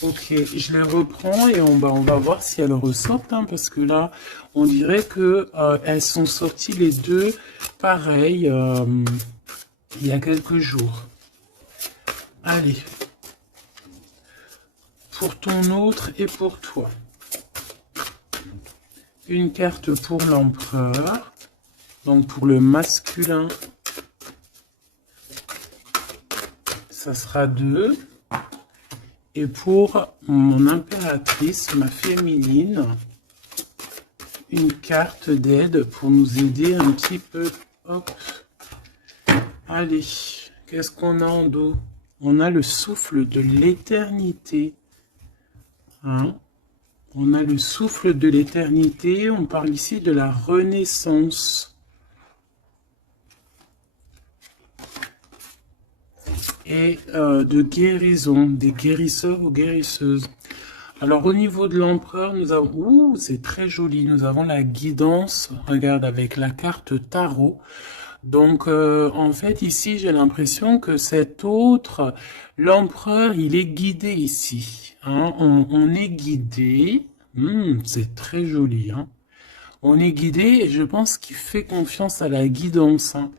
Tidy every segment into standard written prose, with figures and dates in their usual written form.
Ok, je les reprends et on va voir si elles ressortent, hein, parce que là, on dirait que elles sont sorties les deux pareilles il y a quelques jours. Allez, pour ton autre et pour toi. Une carte pour l'empereur, donc pour le masculin, ça sera 2. Et pour mon impératrice, ma féminine, une carte d'aide pour nous aider un petit peu. Hop. Allez, qu'est-ce qu'on a en dos? On a le souffle de l'éternité. Hein? On a le souffle de l'éternité. On parle ici de la renaissance. Et de guérison, des guérisseurs ou guérisseuses. Alors au niveau de l'empereur, nous avons, ouh, c'est très joli, nous avons la guidance, regarde, avec la carte tarot. Donc en fait ici j'ai l'impression que cet autre, l'empereur, il est guidé ici. Hein, on est guidé, c'est très joli. Hein. On est guidé et je pense qu'il fait confiance à la guidance. Hein.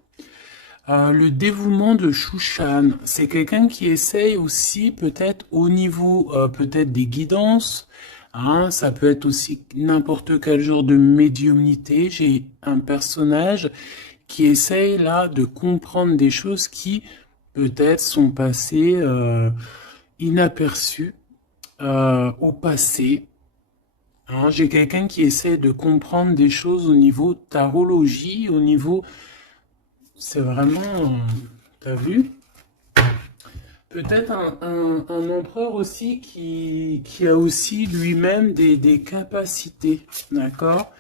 Le dévouement de Shushan, c'est quelqu'un qui essaye aussi peut-être au niveau peut-être des guidances, hein, ça peut être aussi n'importe quel genre de médiumnité. J'ai un personnage qui essaye là de comprendre des choses qui peut-être sont passées inaperçues au passé. Hein, j'ai quelqu'un qui essaie de comprendre des choses au niveau tarologie, au niveau... C'est vraiment... T'as vu? Peut-être un empereur aussi qui a aussi lui-même des capacités, d'accord?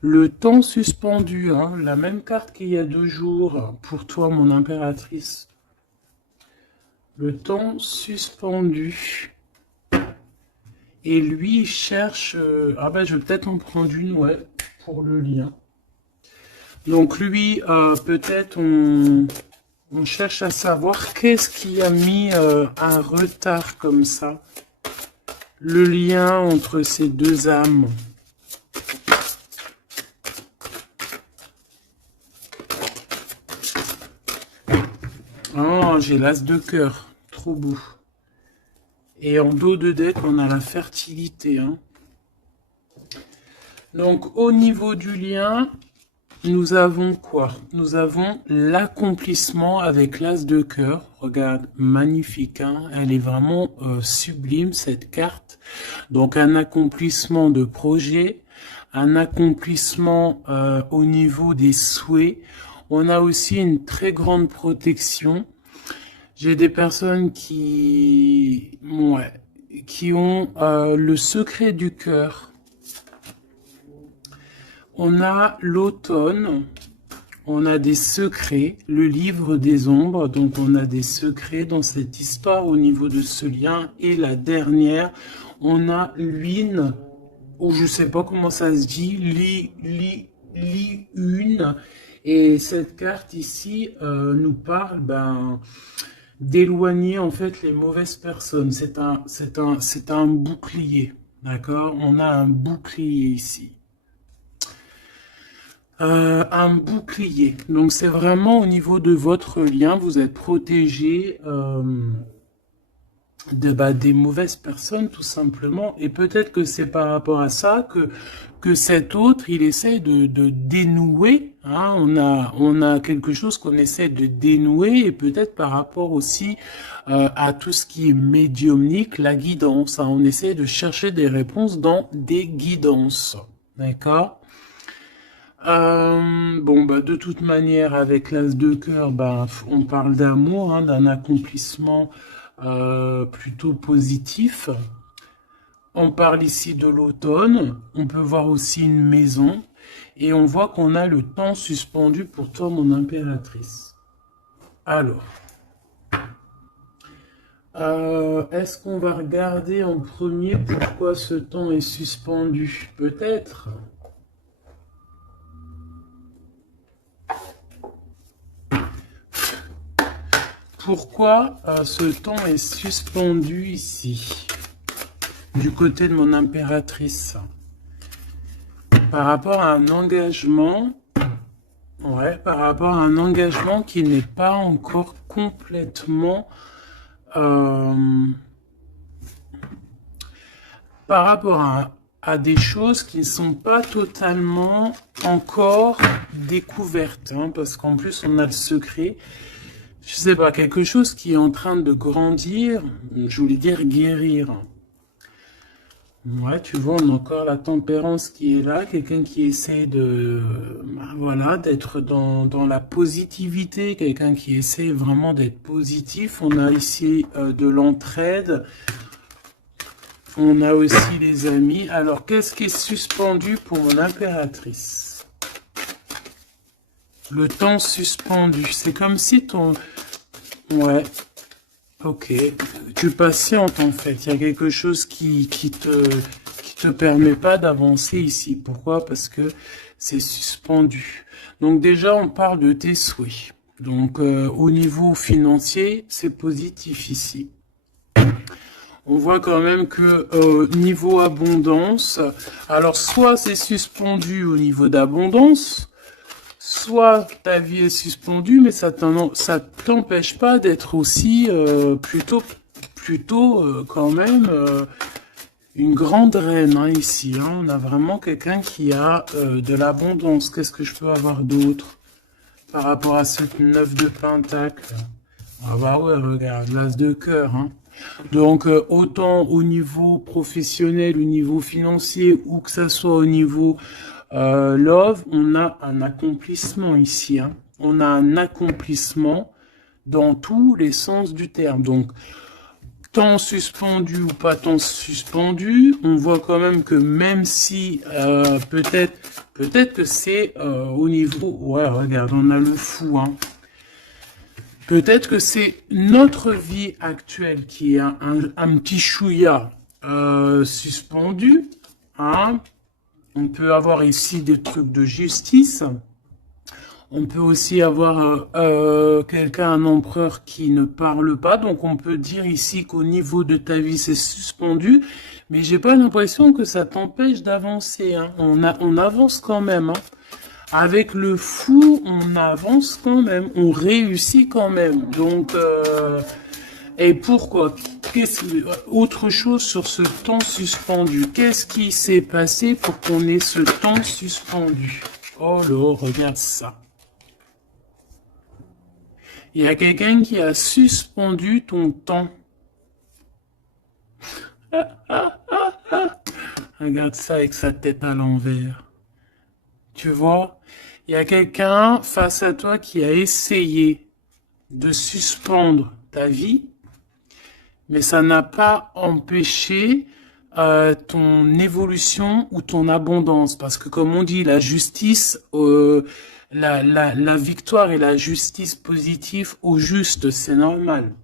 Le temps suspendu, hein, la même carte qu'il y a 2 jours, pour toi, mon impératrice. Le temps suspendu. Et lui, il cherche... ah ben, je vais peut-être en prendre une, ouais, pour le lien. Donc lui, peut-être on cherche à savoir qu'est-ce qui a mis un retard comme ça. Le lien entre ces deux âmes. Oh, j'ai l'as de cœur. Trop beau. Et en dos de deck, on a la fertilité. Hein. Donc, au niveau du lien, nous avons quoi? Nous avons l'accomplissement avec l'as de cœur. Regarde, magnifique. Hein, elle est vraiment sublime, cette carte. Donc, un accomplissement de projet, un accomplissement au niveau des souhaits. On a aussi une très grande protection. J'ai des personnes qui ont le secret du cœur. On a l'automne, on a des secrets, le livre des ombres, donc on a des secrets dans cette histoire au niveau de ce lien. Et la dernière, on a l'une, ou je sais pas comment ça se dit, une. Et cette carte ici nous parle d'éloigner en fait les mauvaises personnes. C'est un bouclier, d'accord? On a un bouclier ici. Un bouclier. Donc c'est vraiment au niveau de votre lien, vous êtes protégé des mauvaises personnes tout simplement. Et peut-être que c'est par rapport à ça que cet autre, il essaie de dénouer. Hein, on a quelque chose qu'on essaie de dénouer et peut-être par rapport aussi à tout ce qui est médiumnique, la guidance. Hein, on essaie de chercher des réponses dans des guidances. D'accord? Bon, de toute manière, avec l'as de cœur, on parle d'amour, hein, d'un accomplissement plutôt positif. On parle ici de l'automne. On peut voir aussi une maison. Et on voit qu'on a le temps suspendu pour toi, mon impératrice. Alors, est-ce qu'on va regarder en premier pourquoi ce temps est suspendu? Peut-être. Pourquoi ce temps est suspendu ici? du côté de mon impératrice. Par rapport à un engagement, ouais, par rapport à un engagement qui n'est pas encore complètement... par rapport à des choses qui ne sont pas totalement encore découvertes, hein, parce qu'en plus on a le secret, je sais pas, quelque chose qui est en train de grandir, je voulais dire guérir. Ouais, tu vois, on a encore la tempérance qui est là, quelqu'un qui essaie de, voilà, d'être dans la positivité, quelqu'un qui essaie vraiment d'être positif. On a ici de l'entraide, on a aussi les amis. Alors, qu'est-ce qui est suspendu pour mon impératrice? Le temps suspendu, c'est comme si ton... Ouais, ok, tu patientes en fait, il y a quelque chose qui te permet pas d'avancer ici. Pourquoi? Parce que c'est suspendu. Donc déjà, on parle de tes souhaits. Donc au niveau financier, c'est positif ici. On voit quand même que niveau abondance, alors soit c'est suspendu au niveau d'abondance, soit ta vie est suspendue, mais ça t'empêche pas d'être aussi plutôt quand même une grande reine hein, ici. Hein. On a vraiment quelqu'un qui a de l'abondance. Qu'est-ce que je peux avoir d'autre par rapport à ce 9 de pentacle? Ah bah ouais, regarde, l'as de cœur. Hein. Donc autant au niveau professionnel, au niveau financier, ou que ça soit au niveau love, on a un accomplissement ici. Hein. On a un accomplissement dans tous les sens du terme. Donc, temps suspendu ou pas temps suspendu, on voit quand même que même si peut-être que c'est au niveau... Ouais, regarde, on a le fou. Hein. Peut-être que c'est notre vie actuelle qui est un petit chouïa suspendu. Hein. On peut avoir ici des trucs de justice. On peut aussi avoir quelqu'un, un empereur qui ne parle pas. Donc on peut dire ici qu'au niveau de ta vie, c'est suspendu. Mais j'ai pas l'impression que ça t'empêche d'avancer. Hein. On avance quand même. Hein. Avec le fou, on avance quand même. On réussit quand même. Donc, et pourquoi? Autre chose sur ce temps suspendu. Qu'est-ce qui s'est passé pour qu'on ait ce temps suspendu? Oh là, regarde ça. Il y a quelqu'un qui a suspendu ton temps. Regarde ça avec sa tête à l'envers. Tu vois? Il y a quelqu'un face à toi qui a essayé de suspendre ta vie, mais ça n'a pas empêché ton évolution ou ton abondance. Parce que comme on dit, la justice, la victoire et la justice positive au juste, c'est normal.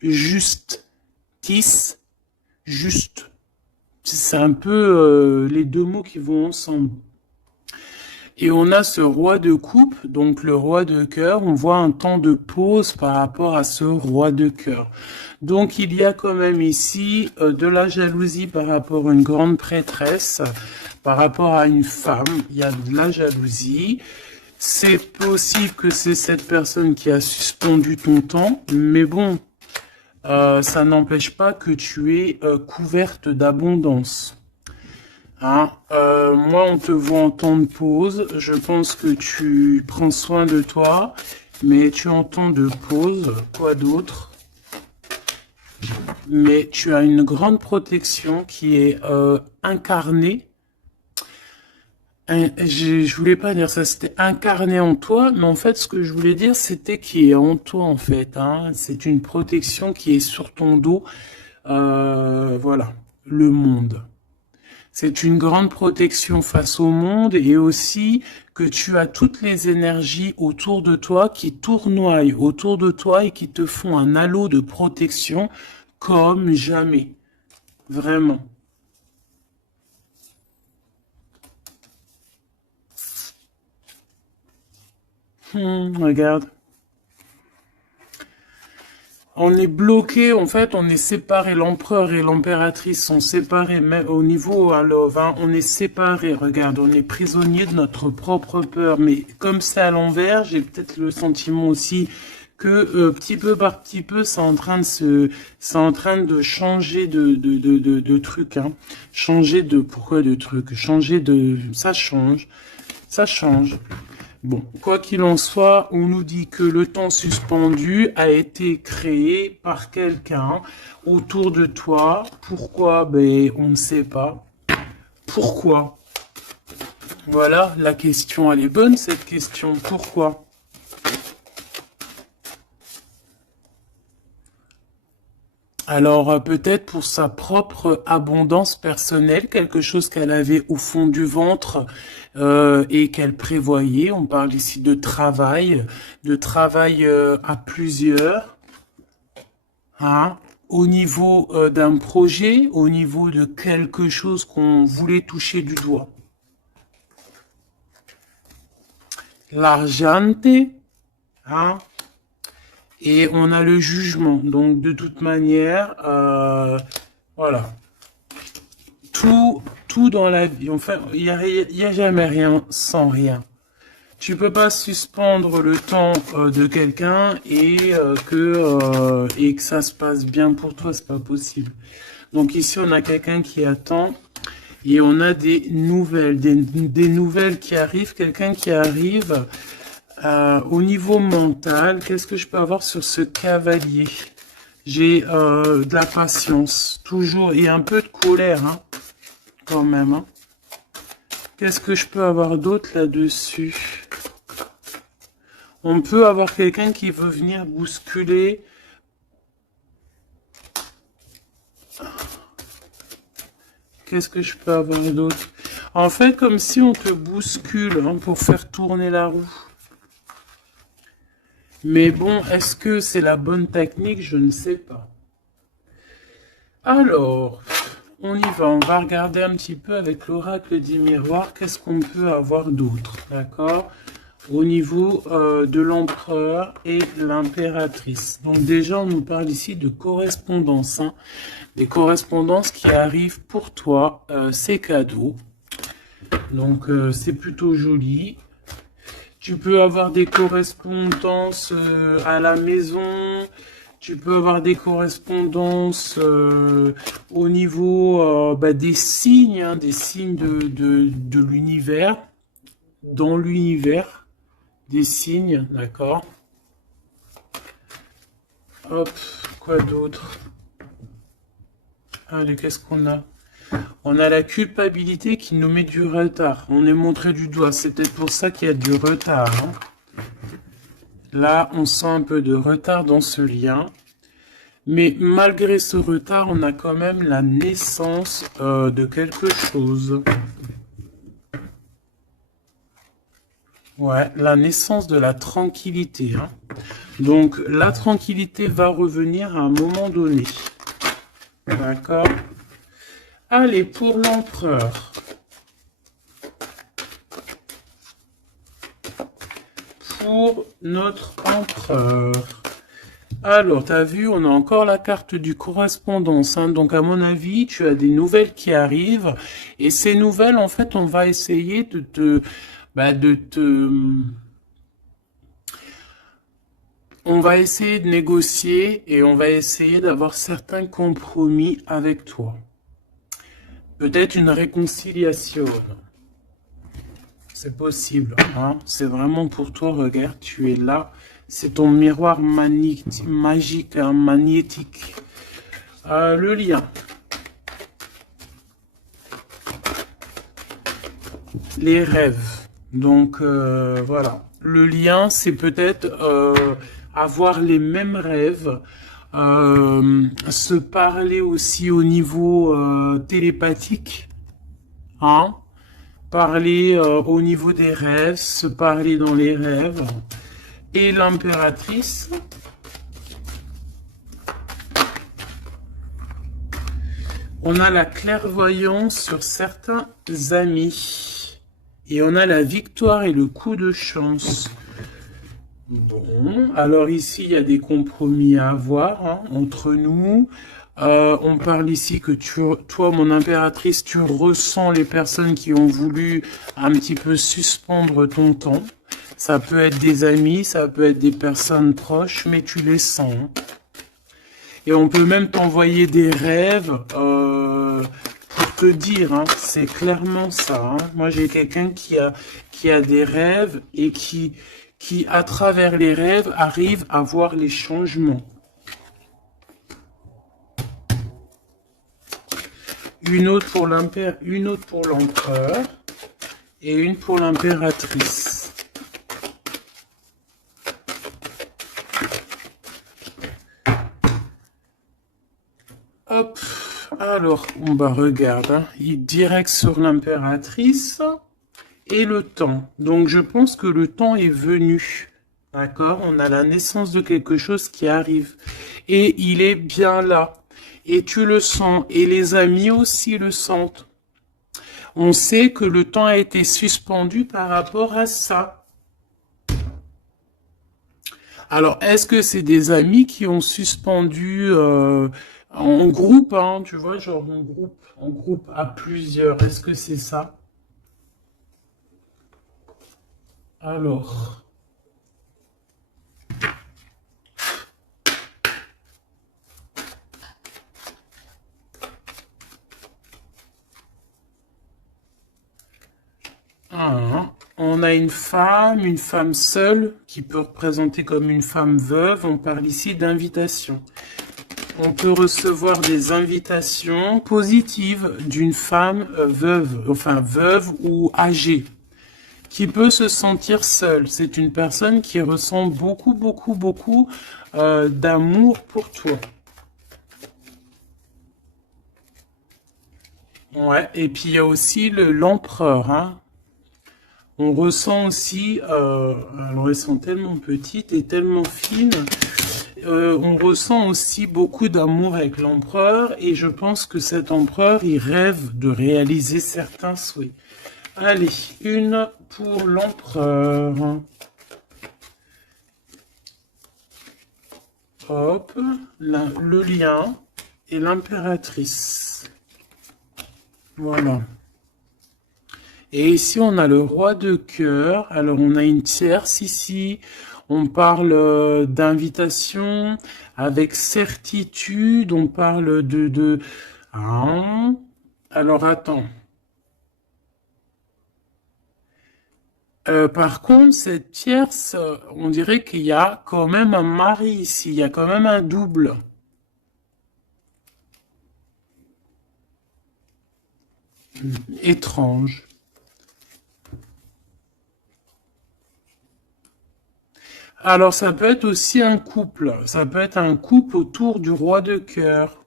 Justice, juste. C'est un peu les deux mots qui vont ensemble. Et on a ce roi de coupe, donc le roi de cœur. On voit un temps de pause par rapport à ce roi de cœur. Donc il y a quand même ici de la jalousie par rapport à une grande prêtresse, par rapport à une femme. Il y a de la jalousie. C'est possible que c'est cette personne qui a suspendu ton temps, mais bon, ça n'empêche pas que tu es couverte d'abondance. Hein, moi, on te voit en temps de pause. Je pense que tu prends soin de toi, mais tu es en temps de pause. Quoi d'autre? Mais tu as une grande protection qui est incarnée. Je voulais pas dire ça, c'était incarné en toi, mais en fait, ce que je voulais dire, c'était qui est en toi, en fait. Hein. C'est une protection qui est sur ton dos. Voilà, le monde. C'est une grande protection face au monde et aussi que tu as toutes les énergies autour de toi qui tournoient autour de toi et qui te font un halo de protection comme jamais. Vraiment. Regarde. On est bloqué, en fait, on est séparés. L'empereur et l'impératrice sont séparés, mais au niveau à Love, hein, on est séparés. Regarde, on est prisonnier de notre propre peur. Mais comme c'est à l'envers, j'ai peut-être le sentiment aussi que petit peu par petit peu, c'est en train de changer de truc, hein. Changer de, pourquoi de truc? Changer de, ça change. Bon, quoi qu'il en soit, on nous dit que le temps suspendu a été créé par quelqu'un autour de toi. Pourquoi? Ben, on ne sait pas. Pourquoi? Voilà, la question, elle est bonne, cette question. Pourquoi? Alors, peut-être pour sa propre abondance personnelle, quelque chose qu'elle avait au fond du ventre et qu'elle prévoyait. On parle ici de travail à plusieurs, hein, au niveau d'un projet, au niveau de quelque chose qu'on voulait toucher du doigt. L'argente, hein, et on a le jugement. Donc, de toute manière, voilà. Tout dans la vie, enfin, il y a jamais rien sans rien. Tu peux pas suspendre le temps de quelqu'un et que ça se passe bien pour toi, c'est pas possible. Donc ici, on a quelqu'un qui attend et on a des nouvelles, des nouvelles qui arrivent, quelqu'un qui arrive. Au niveau mental, qu'est-ce que je peux avoir sur ce cavalier? J'ai de la patience, toujours, et un peu de colère, hein, quand même. Hein. Qu'est-ce que je peux avoir d'autre là-dessus? On peut avoir quelqu'un qui veut venir bousculer. Qu'est-ce que je peux avoir d'autre? En fait, comme si on te bouscule hein, pour faire tourner la roue. Mais bon, est-ce que c'est la bonne technique? Je ne sais pas. Alors, on y va. On va regarder un petit peu avec l'oracle des miroirs. Qu'est-ce qu'on peut avoir d'autre? D'accord? Au niveau de l'empereur et l'impératrice. Donc déjà, on nous parle ici de correspondance. Hein. Des correspondances qui arrivent pour toi. C'est cadeau. Donc, c'est plutôt joli. Tu peux avoir des correspondances à la maison. Tu peux avoir des correspondances au niveau des signes, hein, des signes de l'univers. Dans l'univers, des signes, d'accord. Hop, quoi d'autre? Allez, qu'est-ce qu'on a? On a la culpabilité qui nous met du retard. On est montré du doigt. C'est peut-être pour ça qu'il y a du retard. Hein. Là, on sent un peu de retard dans ce lien. Mais malgré ce retard, on a quand même la naissance de quelque chose. Ouais, la naissance de la tranquillité. Hein. Donc, la tranquillité va revenir à un moment donné. D'accord? Allez, pour l'empereur. Pour notre empereur. Alors, tu as vu, on a encore la carte du correspondance. Hein. Donc, à mon avis, tu as des nouvelles qui arrivent. Et ces nouvelles, en fait, on va essayer de te... On va essayer de négocier et on va essayer d'avoir certains compromis avec toi. Peut-être une réconciliation. C'est possible. Hein? C'est vraiment pour toi. Regarde, tu es là. C'est ton miroir magique, hein, magnétique. Le lien. Les rêves. Donc, voilà. Le lien, c'est peut-être avoir les mêmes rêves. Se parler aussi au niveau télépathique, hein, parler au niveau des rêves, se parler dans les rêves. Et l'impératrice, on a la clairvoyance sur certains amis et on a la victoire et le coup de chance. Bon, alors ici, il y a des compromis à avoir hein, entre nous. On parle ici que toi, mon impératrice, tu ressens les personnes qui ont voulu un petit peu suspendre ton temps. Ça peut être des amis, ça peut être des personnes proches, mais tu les sens. Hein. Et on peut même t'envoyer des rêves pour te dire, hein, c'est clairement ça. Hein. Moi, j'ai quelqu'un qui a des rêves et qui, à travers les rêves, arrive à voir les changements. Une autre pour l'empereur et une pour l'impératrice. Hop, alors, on va regarder, hein. Il direct sur l'impératrice et le temps. Donc, je pense que le temps est venu. D'accord? On a la naissance de quelque chose qui arrive. Et il est bien là. Et tu le sens. Et les amis aussi le sentent. On sait que le temps a été suspendu par rapport à ça. Alors, est-ce que c'est des amis qui ont suspendu en groupe, hein, tu vois, genre en groupe à plusieurs. Est-ce que c'est ça? Alors, on a une femme seule, qui peut représenter comme une femme veuve. On parle ici d'invitation. On peut recevoir des invitations positives d'une femme veuve, enfin veuve ou âgée, qui peut se sentir seule. C'est une personne qui ressent beaucoup d'amour pour toi. Ouais, et puis il y a aussi l'empereur, hein. On ressent aussi, alors elles sont tellement petites et tellement fines, on ressent aussi beaucoup d'amour avec l'empereur et je pense que cet empereur, il rêve de réaliser certains souhaits. Allez, une pour l'empereur. Hop, le lien et l'impératrice. Voilà. Et ici, on a le roi de cœur. Alors, on a une tierce ici. On parle d'invitation avec certitude. On parle Ah. Alors, attends. Par contre, cette tierce, on dirait qu'il y a quand même un mari ici. Il y a quand même un double. Étrange. Alors, ça peut être aussi un couple. Ça peut être un couple autour du roi de cœur.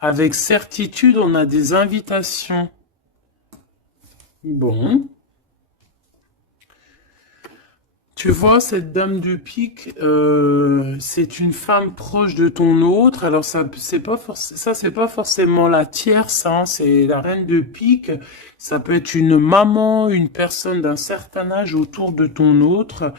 Avec certitude, on a des invitations. Bon. Tu vois, cette dame de pique, c'est une femme proche de ton autre. Alors, ça, c'est pas forcément la tierce, hein, c'est la reine de pique. Ça peut être une maman, une personne d'un certain âge autour de ton autre.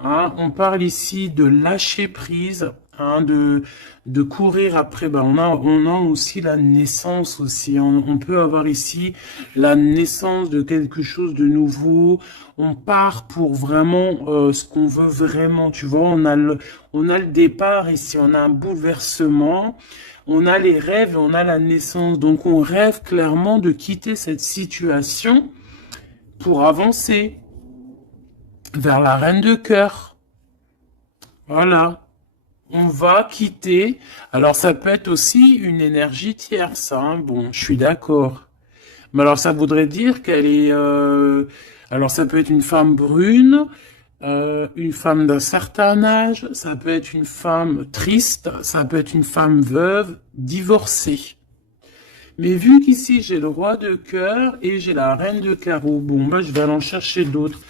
Hein, on parle ici de lâcher prise, hein, de courir après. Ben, on a aussi la naissance aussi. On peut avoir ici la naissance de quelque chose de nouveau. On part pour vraiment ce qu'on veut vraiment. Tu vois, on a le départ ici. On a un bouleversement. On a les rêves et on a la naissance. Donc, on rêve clairement de quitter cette situation pour avancer vers la reine de cœur. Voilà. On va quitter. Alors, ça peut être aussi une énergie tierce, hein. Bon, je suis d'accord. Mais alors, ça voudrait dire qu'elle est... Alors, ça peut être une femme brune, une femme d'un certain âge, ça peut être une femme triste, ça peut être une femme veuve, divorcée. Mais vu qu'ici, j'ai le roi de cœur et j'ai la reine de carreau, bon, bah, je vais aller en chercher d'autres.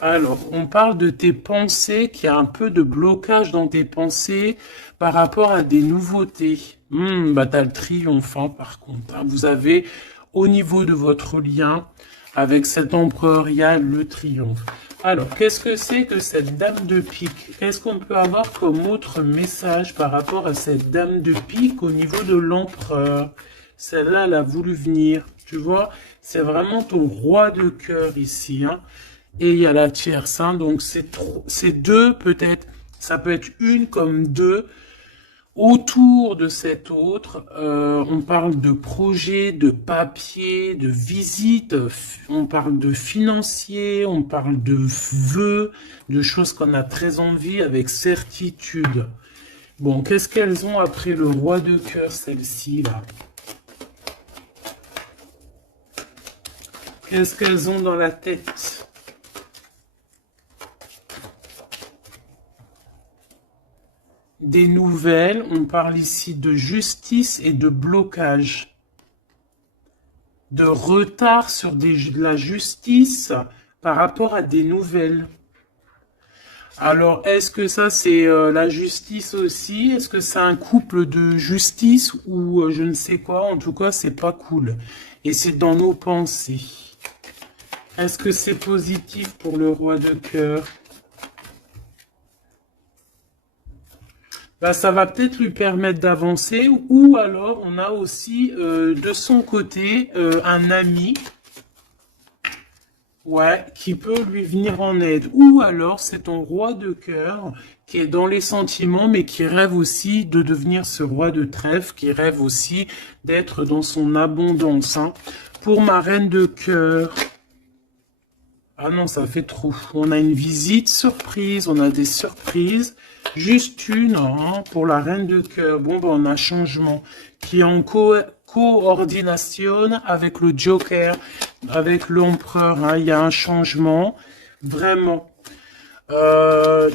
Alors, on parle de tes pensées, qu'il y a un peu de blocage dans tes pensées par rapport à des nouveautés. Bah, t'as le triomphant par contre. Hein. Vous avez, au niveau de votre lien, Avec cet empereur, il y a le triomphe. Alors, qu'est-ce que c'est que cette dame de pique? Qu'est-ce qu'on peut avoir comme autre message par rapport à cette dame de pique au niveau de l'empereur? Celle-là, elle a voulu venir. Tu vois, c'est vraiment ton roi de cœur ici. Hein. Et il y a la tierce. Hein, donc, c'est deux peut-être. Ça peut être une comme deux. Autour de cet autre, on parle de projet, de papier, de visite, on parle de financier, on parle de vœux, de choses qu'on a très envie avec certitude. Bon, qu'est-ce qu'elles ont après le roi de cœur, celles-ci, là? Qu'est-ce qu'elles ont dans la tête? Des nouvelles, on parle ici de justice et de blocage. De retard sur de la justice par rapport à des nouvelles. Alors, est-ce que ça, c'est la justice aussi? Est-ce que c'est un couple de justice ou je ne sais quoi? En tout cas, c'est pas cool. Et c'est dans nos pensées. Est-ce que c'est positif pour le roi de cœur? Bah, ça va peut-être lui permettre d'avancer, ou alors on a aussi de son côté un ami, ouais, qui peut lui venir en aide. Ou alors c'est ton roi de cœur qui est dans les sentiments, mais qui rêve aussi de devenir ce roi de trèfle, qui rêve aussi d'être dans son abondance. Hein. Pour ma reine de cœur, ah non, ça fait trop. On a une visite surprise, on a des surprises. Juste une, hein, pour la reine de cœur. Bon, ben, on a changement qui est en coordination avec le Joker, avec l'empereur. Hein, il y a un changement, vraiment.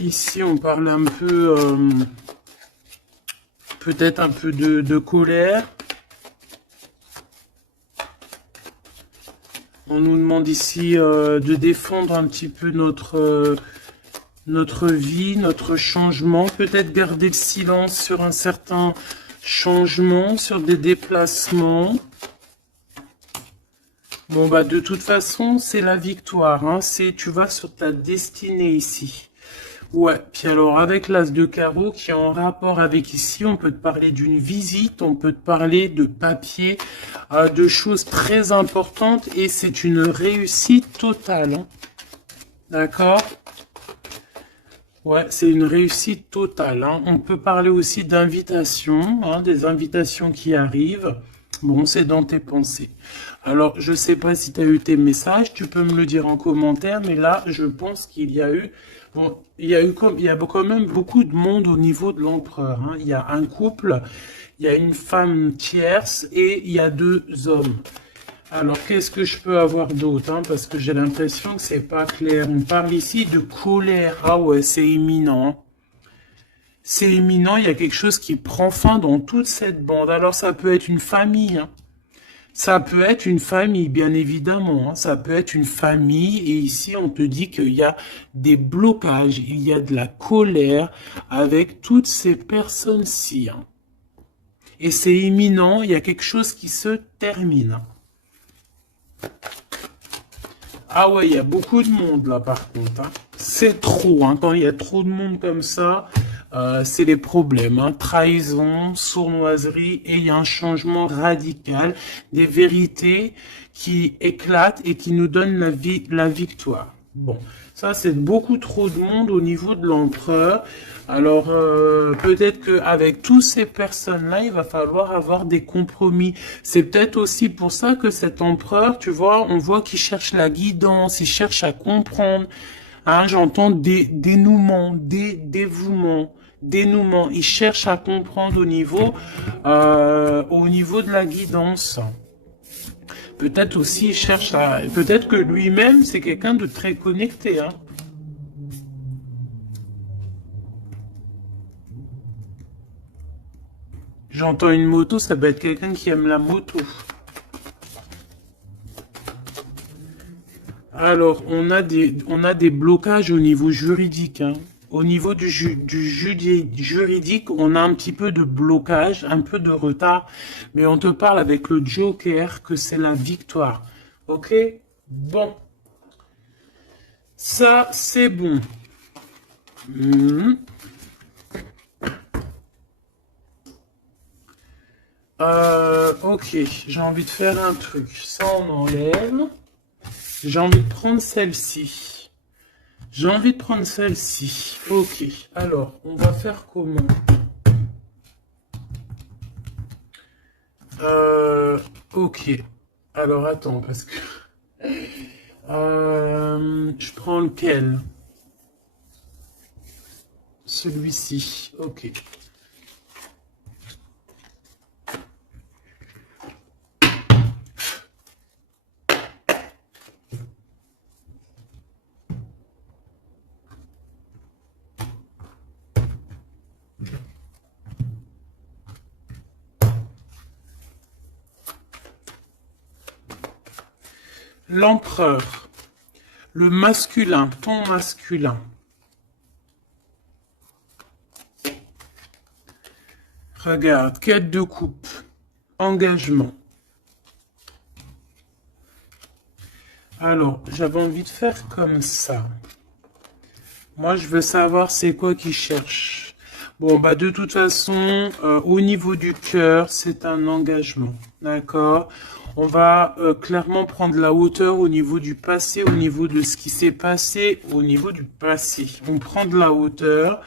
Ici, on parle un peu, peut-être un peu de colère. On nous demande ici de défendre un petit peu notre vie, notre changement. Peut-être garder le silence sur un certain changement, sur des déplacements. Bon, bah de toute façon, c'est la victoire. Hein. Tu vas sur ta destinée ici. Ouais, puis alors avec l'as de carreau qui est en rapport avec ici, on peut te parler d'une visite, on peut te parler de papier, de choses très importantes et c'est une réussite totale. Hein. D'accord? Ouais, c'est une réussite totale. Hein. On peut parler aussi d'invitations, hein, des invitations qui arrivent. Bon, c'est dans tes pensées. Alors, je sais pas si tu as eu tes messages, tu peux me le dire en commentaire, mais là, je pense qu'il y a eu... Bon, il y a quand même beaucoup de monde au niveau de l'empereur. Hein. Il y a un couple, il y a une femme tierce et il y a deux hommes. Alors, qu'est-ce que je peux avoir d'autre hein, parce que j'ai l'impression que c'est pas clair. On parle ici de colère. Ah ouais, c'est imminent. C'est imminent, il y a quelque chose qui prend fin dans toute cette bande. Alors, ça peut être une famille. Hein. Ça peut être une famille, bien évidemment. Hein. Ça peut être une famille. Et ici, on te dit qu'il y a des blocages. Il y a de la colère avec toutes ces personnes-ci. Hein. Et c'est imminent. Il y a quelque chose qui se termine. Ah ouais, il y a beaucoup de monde là par contre. Hein. C'est trop. Hein. Quand il y a trop de monde comme ça, c'est les problèmes. Hein. Trahison, sournoiserie et il y a un changement radical. Des vérités qui éclatent et qui nous donnent la victoire. Bon, ça c'est beaucoup trop de monde au niveau de l'empereur. Alors peut-être qu'avec toutes ces personnes-là, il va falloir avoir des compromis. C'est peut-être aussi pour ça que cet empereur, tu vois, on voit qu'il cherche la guidance, il cherche à comprendre. Hein, j'entends dénouement, dévouement, dénouement. Il cherche à comprendre au niveau de la guidance. Peut-être aussi il cherche à... Peut-être que lui-même, c'est quelqu'un de très connecté, hein. J'entends une moto, ça peut être quelqu'un qui aime la moto. Alors, on a des blocages au niveau juridique. Hein. Au niveau du juridique, on a un petit peu de blocage, un peu de retard. Mais on te parle avec le Joker que c'est la victoire. Ok? Bon, ça, c'est bon. Ok, j'ai envie de faire un truc. Ça, on enlève. J'ai envie de prendre celle-ci. J'ai envie de prendre celle-ci. Ok, alors, on va faire comment? Ok. Alors, attends, parce que... je prends lequel? Celui-ci. Ok. L'empereur. Le masculin, ton masculin. Regarde, quête de coupe. Engagement. Alors, j'avais envie de faire comme ça. Moi, je veux savoir c'est quoi qu'il cherche. Bon, bah de toute façon, au niveau du cœur, c'est un engagement. D'accord? On va clairement prendre la hauteur au niveau du passé, au niveau de ce qui s'est passé, au niveau du passé. On prend de la hauteur,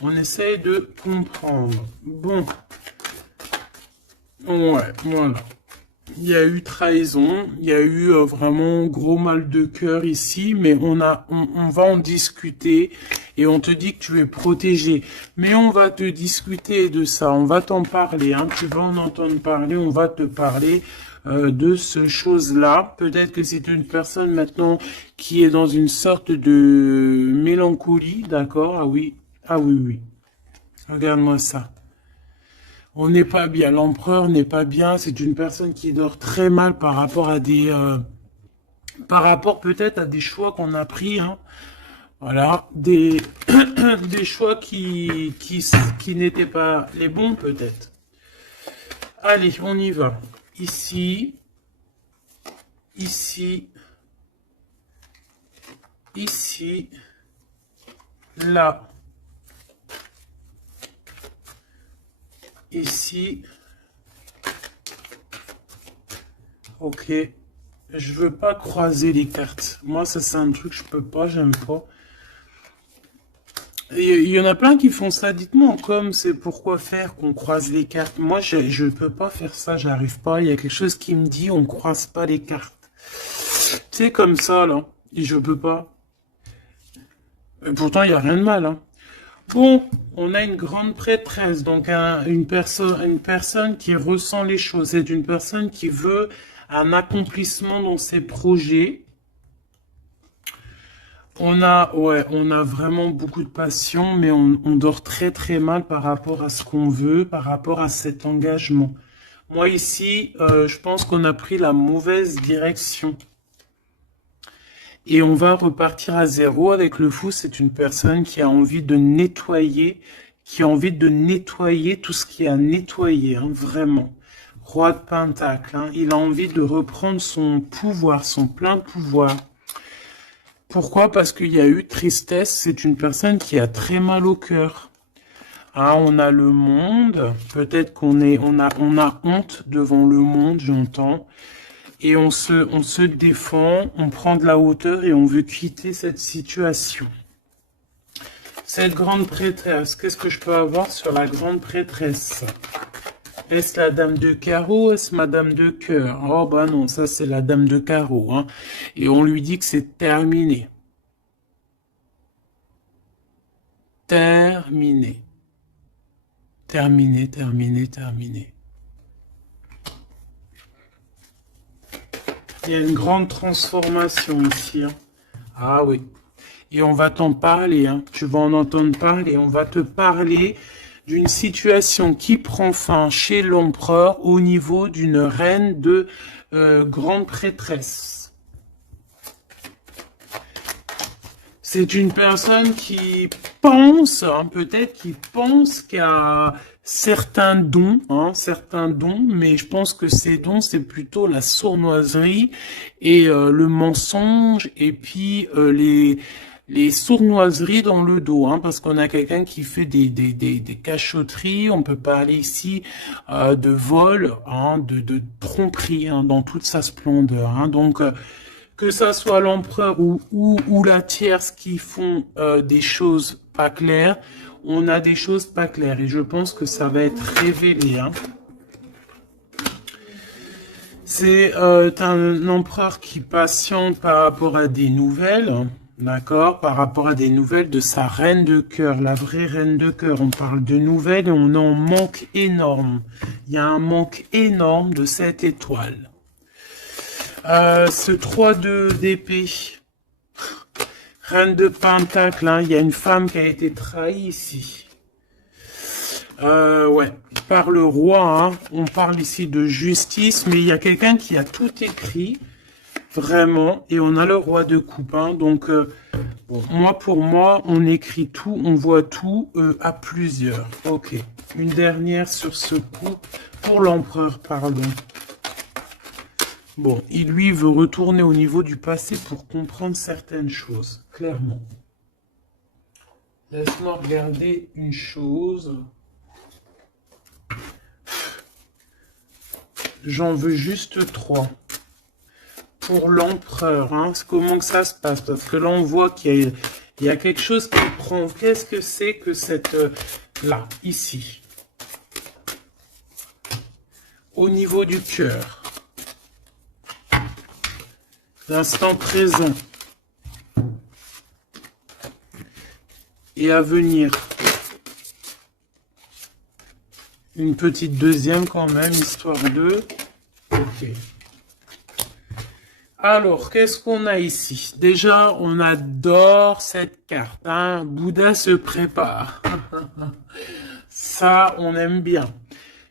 on essaye de comprendre. Bon. Ouais, voilà. Il y a eu trahison, il y a eu vraiment gros mal de cœur ici, mais on va en discuter et on te dit que tu es protégé. Mais on va te discuter de ça, on va t'en parler, hein. Tu vas en entendre parler, on va te parler de ce chose-là. Peut-être que c'est une personne maintenant qui est dans une sorte de mélancolie, d'accord? Ah oui, oui. Regarde-moi ça. On n'est pas bien, l'empereur n'est pas bien, c'est une personne qui dort très mal par rapport à par rapport peut-être à des choix qu'on a pris, hein. Voilà, des choix qui n'étaient pas les bons peut-être. Allez, on y va. Ici, ici, ici, là, ici. Ok. Je veux pas croiser les cartes. Moi, ça, c'est un truc que je peux pas, j'aime pas. Il y en a plein qui font ça. Dites-moi comme c'est pourquoi faire qu'on croise les cartes. Moi, je peux pas faire ça, j'arrive pas. Il y a quelque chose qui me dit on croise pas les cartes. C'est comme ça, là. Et je peux pas. Et pourtant, il y a rien de mal, hein. Bon, on a une grande prêtresse, donc une personne qui ressent les choses. C'est une personne qui veut un accomplissement dans ses projets. On a vraiment beaucoup de passion, mais on dort très très mal par rapport à ce qu'on veut, par rapport à cet engagement. Moi ici, je pense qu'on a pris la mauvaise direction. Et on va repartir à zéro avec le fou. C'est une personne qui a envie de nettoyer, qui a envie de nettoyer tout ce qui est à nettoyer, hein, vraiment. Roi de Pentacle, hein, il a envie de reprendre son pouvoir, son plein pouvoir. Pourquoi? Parce qu'il y a eu tristesse. C'est une personne qui a très mal au cœur. Ah, on a le monde. Peut-être on a honte devant le monde, j'entends. Et on se défend, on prend de la hauteur et on veut quitter cette situation. Cette grande prêtresse, qu'est-ce que je peux avoir sur la grande prêtresse? Est-ce la dame de carreau? Est-ce madame de cœur? Oh bah non, ça c'est la dame de carreau, hein. Et on lui dit que c'est terminé. Terminé. Terminé, terminé, terminé. Il y a une grande transformation ici, hein. Ah oui. Et on va t'en parler, hein. Tu vas en entendre parler. On va te parler d'une situation qui prend fin chez l'empereur au niveau d'une reine de grande prêtresse. C'est une personne qui pense, hein, peut-être qui pense qu'il y a certains dons, mais je pense que ces dons, c'est plutôt la sournoiserie et le mensonge, et puis les sournoiseries dans le dos, hein, parce qu'on a quelqu'un qui fait des cachotteries. On peut parler ici de vol, hein, de tromperie, hein, dans toute sa splendeur, hein. Donc, que ça soit l'empereur ou la tierce qui font des choses pas claires, on a des choses pas claires. Et je pense que ça va être révélé, hein. C'est un empereur qui patiente par rapport à des nouvelles, hein, d'accord, par rapport à des nouvelles de sa reine de cœur, la vraie reine de cœur. On parle de nouvelles et on en manque énorme. Il y a un manque énorme de cette étoile. Ce 3-2 d'épée, reine de pentacle, hein, il y a une femme qui a été trahie ici. Ouais, par le roi, hein, on parle ici de justice, mais il y a quelqu'un qui a tout écrit, vraiment, et on a le roi de coupe, hein, donc, bon, pour moi, on écrit tout, on voit tout à plusieurs. Ok, une dernière sur ce coup, pour l'empereur, pardon. Bon, il lui veut retourner au niveau du passé pour comprendre certaines choses, clairement. Laisse-moi regarder une chose. J'en veux juste 3. Pour l'empereur, hein, comment que ça se passe? Parce que là, on voit qu'il y a quelque chose qui prend. Qu'est-ce que c'est que cette... là, ici. Au niveau du cœur. L'instant présent. Et à venir. Une petite deuxième quand même, histoire de... Ok. Alors, qu'est-ce qu'on a ici? Déjà, on adore cette carte, hein. Bouddha se prépare. Ça, on aime bien.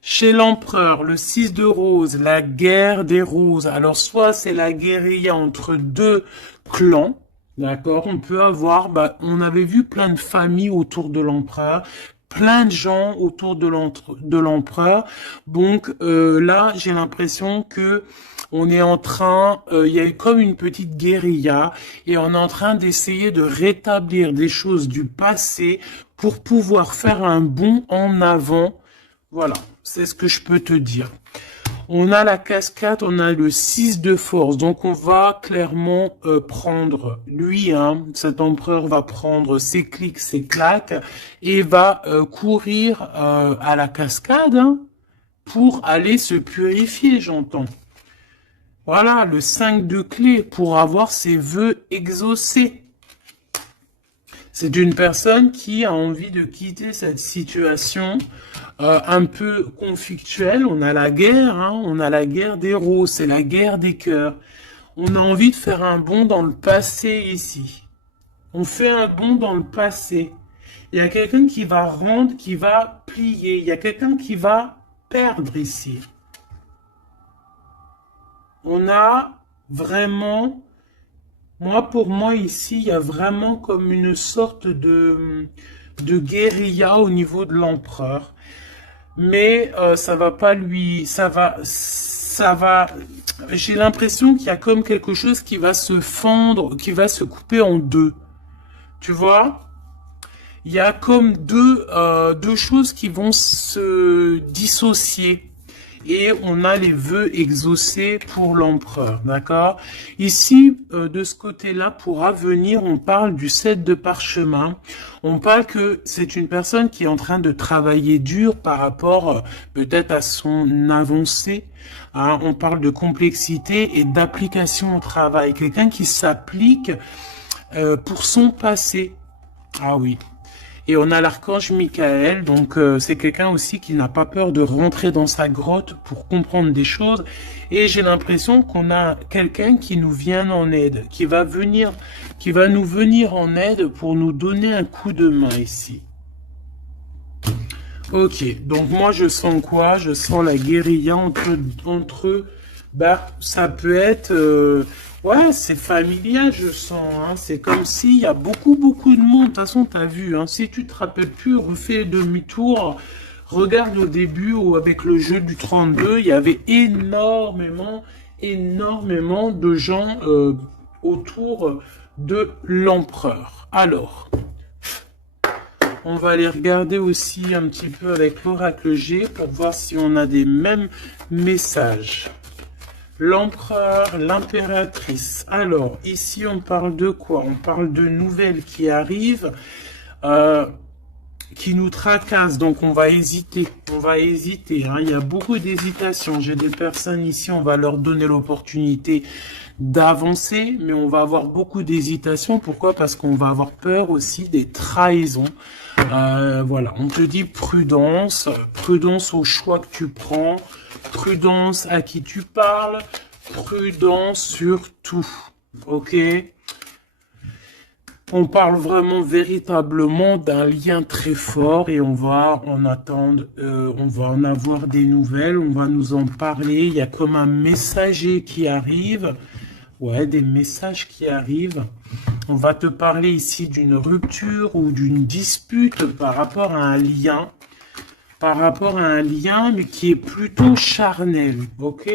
Chez l'empereur, le 6 de rose, la guerre des roses. Alors, soit c'est la guérilla entre deux clans, d'accord? On peut avoir, on avait vu plein de familles autour de l'empereur, plein de gens autour de l'empereur. Donc, là, j'ai l'impression que on est en train, il y a comme une petite guérilla, et on est en train d'essayer de rétablir des choses du passé pour pouvoir faire un bond en avant. Voilà, c'est ce que je peux te dire. On a la cascade, on a le 6 de force, donc on va clairement prendre, lui, hein, cet empereur va prendre ses clics, ses claques, et va courir à la cascade, hein, pour aller se purifier, j'entends. Voilà, le 5 de clé pour avoir ses vœux exaucés. C'est une personne qui a envie de quitter cette situation un peu conflictuelle. On a la guerre, hein, on a la guerre des roses, c'est la guerre des cœurs. On a envie de faire un bond dans le passé ici. On fait un bond dans le passé. Il y a quelqu'un qui va rendre, qui va plier. Il y a quelqu'un qui va perdre ici. On a vraiment... pour moi, ici, il y a vraiment comme une sorte de guérilla au niveau de l'empereur. Mais ça va pas lui... Ça va... J'ai l'impression qu'il y a comme quelque chose qui va se fendre, qui va se couper en deux. Tu vois? Il y a comme deux choses qui vont se dissocier. Et on a les vœux exaucés pour l'empereur, d'accord? Ici, de ce côté-là, pour avenir, on parle du 7 de parchemin. On parle que c'est une personne qui est en train de travailler dur par rapport peut-être à son avancée. Hein? On parle de complexité et d'application au travail. Quelqu'un qui s'applique pour son passé. Ah oui. Et on a l'archange Michael, donc c'est quelqu'un aussi qui n'a pas peur de rentrer dans sa grotte pour comprendre des choses. Et j'ai l'impression qu'on a quelqu'un qui nous vient en aide, qui va nous venir en aide pour nous donner un coup de main ici. Ok, donc moi je sens quoi? Je sens la guérilla entre Bah, ça peut être... ouais, c'est familial, je sens. Hein. C'est comme s'il y a beaucoup, beaucoup de monde. De toute façon, t'as vu. Hein. Si tu te rappelles plus, refais demi-tour. Regarde au début où avec le jeu du 32, il y avait énormément, énormément de gens autour de l'empereur. Alors, on va aller regarder aussi un petit peu avec l'oracle G pour voir si on a des mêmes messages. L'empereur, l'impératrice. Alors, ici, on parle de quoi? On parle de nouvelles qui arrivent, qui nous tracassent. Donc, on va hésiter. On va hésiter. Hein. Il y a beaucoup d'hésitation. J'ai des personnes ici, on va leur donner l'opportunité d'avancer, mais on va avoir beaucoup d'hésitation. Pourquoi? Parce qu'on va avoir peur aussi des trahisons. Voilà, on te dit prudence, prudence au choix que tu prends, prudence à qui tu parles, prudence sur tout, ok? On parle vraiment véritablement d'un lien très fort et on va en attendre, on va en avoir des nouvelles, on va nous en parler, il y a comme un messager qui arrive, ouais, des messages qui arrivent. On va te parler ici d'une rupture ou d'une dispute par rapport à un lien. Par rapport à un lien, mais qui est plutôt charnel. Ok?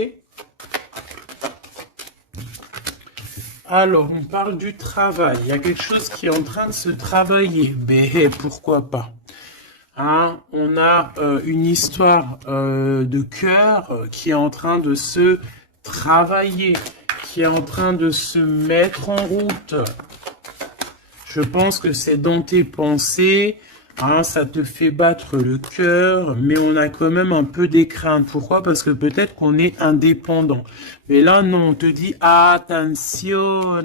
Alors, on parle du travail. Il y a quelque chose qui est en train de se travailler. Mais pourquoi pas? Hein, on a une histoire de cœur qui est en train de se travailler, qui est en train de se mettre en route. Je pense que c'est dans tes pensées, hein, ça te fait battre le cœur, mais on a quand même un peu des craintes. Pourquoi? Parce que peut-être qu'on est indépendant. Mais là, non, on te dit attention,